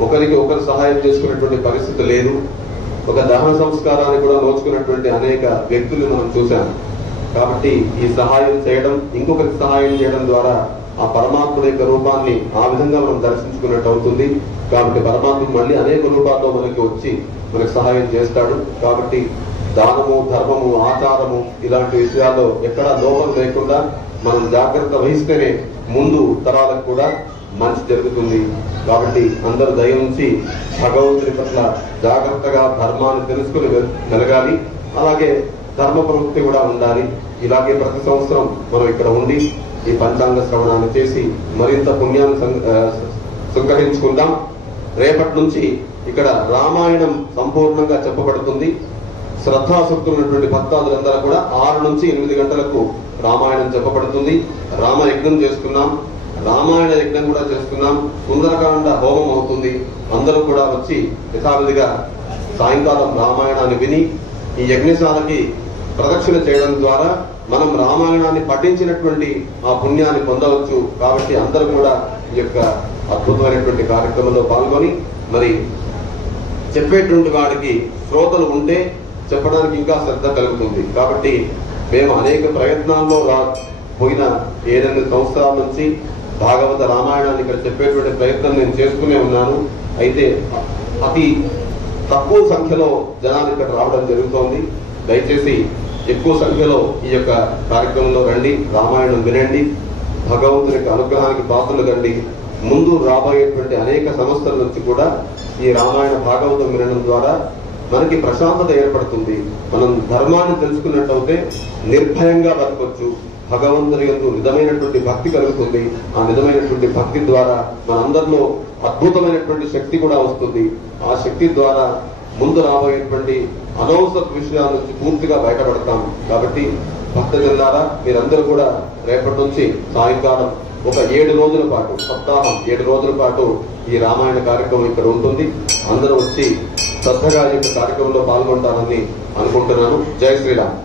ఒకరికి ఒకరు సహాయం చేసుకున్నటువంటి పరిస్థితి లేదు. ఒక దహన సంస్కారాన్ని కూడా నోచుకున్నటువంటి అనేక వ్యక్తులు మనం చూసాం. కాబట్టి ఈ సహాయం చేయడం, ఇంకొకరికి సహాయం చేయడం ద్వారా ఆ పరమాత్ముడి యొక్క రూపాన్ని ఆ విధంగా మనం దర్శించుకున్నట్టు అవుతుంది. కాబట్టి పరమాత్ముడు మళ్ళీ అనేక రూపాల్లో మనకి వచ్చి మనకు సహాయం చేస్తాడు. కాబట్టి దానము, ధర్మము, ఆచారము ఇలాంటి విషయాల్లో ఎక్కడా లోపం లేకుండా మనం జాగ్రత్త వహిస్తేనే ముందు తరాలకు కూడా మంచి జరుగుతుంది. కాబట్టి అందరూ దయ ఉంచి భగవంతుని పట్ల జాగ్రత్తగా ధర్మాన్ని తెలుసుకుని మెలగాలి. అలాగే ధర్మ ప్రవృత్తి కూడా ఉండాలి. ఇలాగే ప్రతి సంవత్సరం మనం ఇక్కడ ఉండి ఈ పంచాంగ శ్రవణాన్ని చేసి మరింత పుణ్యాన్ని సంగ్రహించుకుందాం. రేపటి నుంచి ఇక్కడ రామాయణం సంపూర్ణంగా చెప్పబడుతుంది. శ్రద్ధాశక్తులు ఉన్నటువంటి భక్తాదులందరూ కూడా 6 నుంచి 8 గంటలకు రామాయణం చెప్పబడుతుంది. రామయజ్ఞం చేసుకున్నాం, రామాయణ యజ్ఞం కూడా చేసుకున్నాం. సుందరకాండ హోమం అవుతుంది. అందరూ కూడా వచ్చి యథావిధిగా సాయంకాలం రామాయణాన్ని విని ఈ యజ్ఞశాలకి ప్రదక్షిణ చేయడం ద్వారా మనం రామాయణాన్ని పఠించినటువంటి ఆ పుణ్యాన్ని పొందవచ్చు. కాబట్టి అందరూ కూడా ఈ యొక్క అద్భుతమైనటువంటి కార్యక్రమంలో పాల్గొని మరి చెప్పేటువంటి వాడికి శ్రోతలు ఉంటే చెప్పడానికి ఇంకా శ్రద్ధ కలుగుతుంది. కాబట్టి మేము అనేక ప్రయత్నాల్లో పోయిన 7-8 సంవత్సరాల నుంచి భాగవత రామాయణాన్ని ఇక్కడ చెప్పేటువంటి ప్రయత్నం నేను చేసుకునే ఉన్నాను. అయితే అతి తక్కువ సంఖ్యలో జనాలు ఇక్కడ రావడం జరుగుతోంది. దయచేసి ఎక్కువ సంఖ్యలో ఈ యొక్క కార్యక్రమంలో రండి, రామాయణం వినండి, భగవంతునికి అనుగ్రహానికి పాత్రలు కండి. ముందు రాబోయేటువంటి అనేక సంవత్సరాల నుంచి కూడా ఈ రామాయణ భాగవతం వినడం ద్వారా మనకి ప్రశాంతత ఏర్పడుతుంది. మనం ధర్మాన్ని తెలుసుకున్నట్టయితే నిర్భయంగా బతకొచ్చు. భగవంతుని యందు నిజమైనటువంటి భక్తి కలుగుతుంది. ఆ నిజమైనటువంటి భక్తి ద్వారా మనందరిలో అద్భుతమైనటువంటి శక్తి కూడా వస్తుంది. ఆ శక్తి ద్వారా ముందు రాబోయేటువంటి అనవసర విషయాల నుంచి పూర్తిగా బయటపడతాం. కాబట్టి భక్తజనులారా మీరందరూ కూడా రేపటి నుంచి సాయంకాలం ఒక 7 రోజుల పాటు, సప్తాహం 7 రోజుల పాటు ఈ రామాయణ కార్యక్రమం ఇక్కడ ఉంటుంది. అందరూ వచ్చి శ్రద్ధగా ఈ కార్యక్రమంలో పాల్గొంటారని అనుకుంటున్నాను. జై శ్రీరామ్.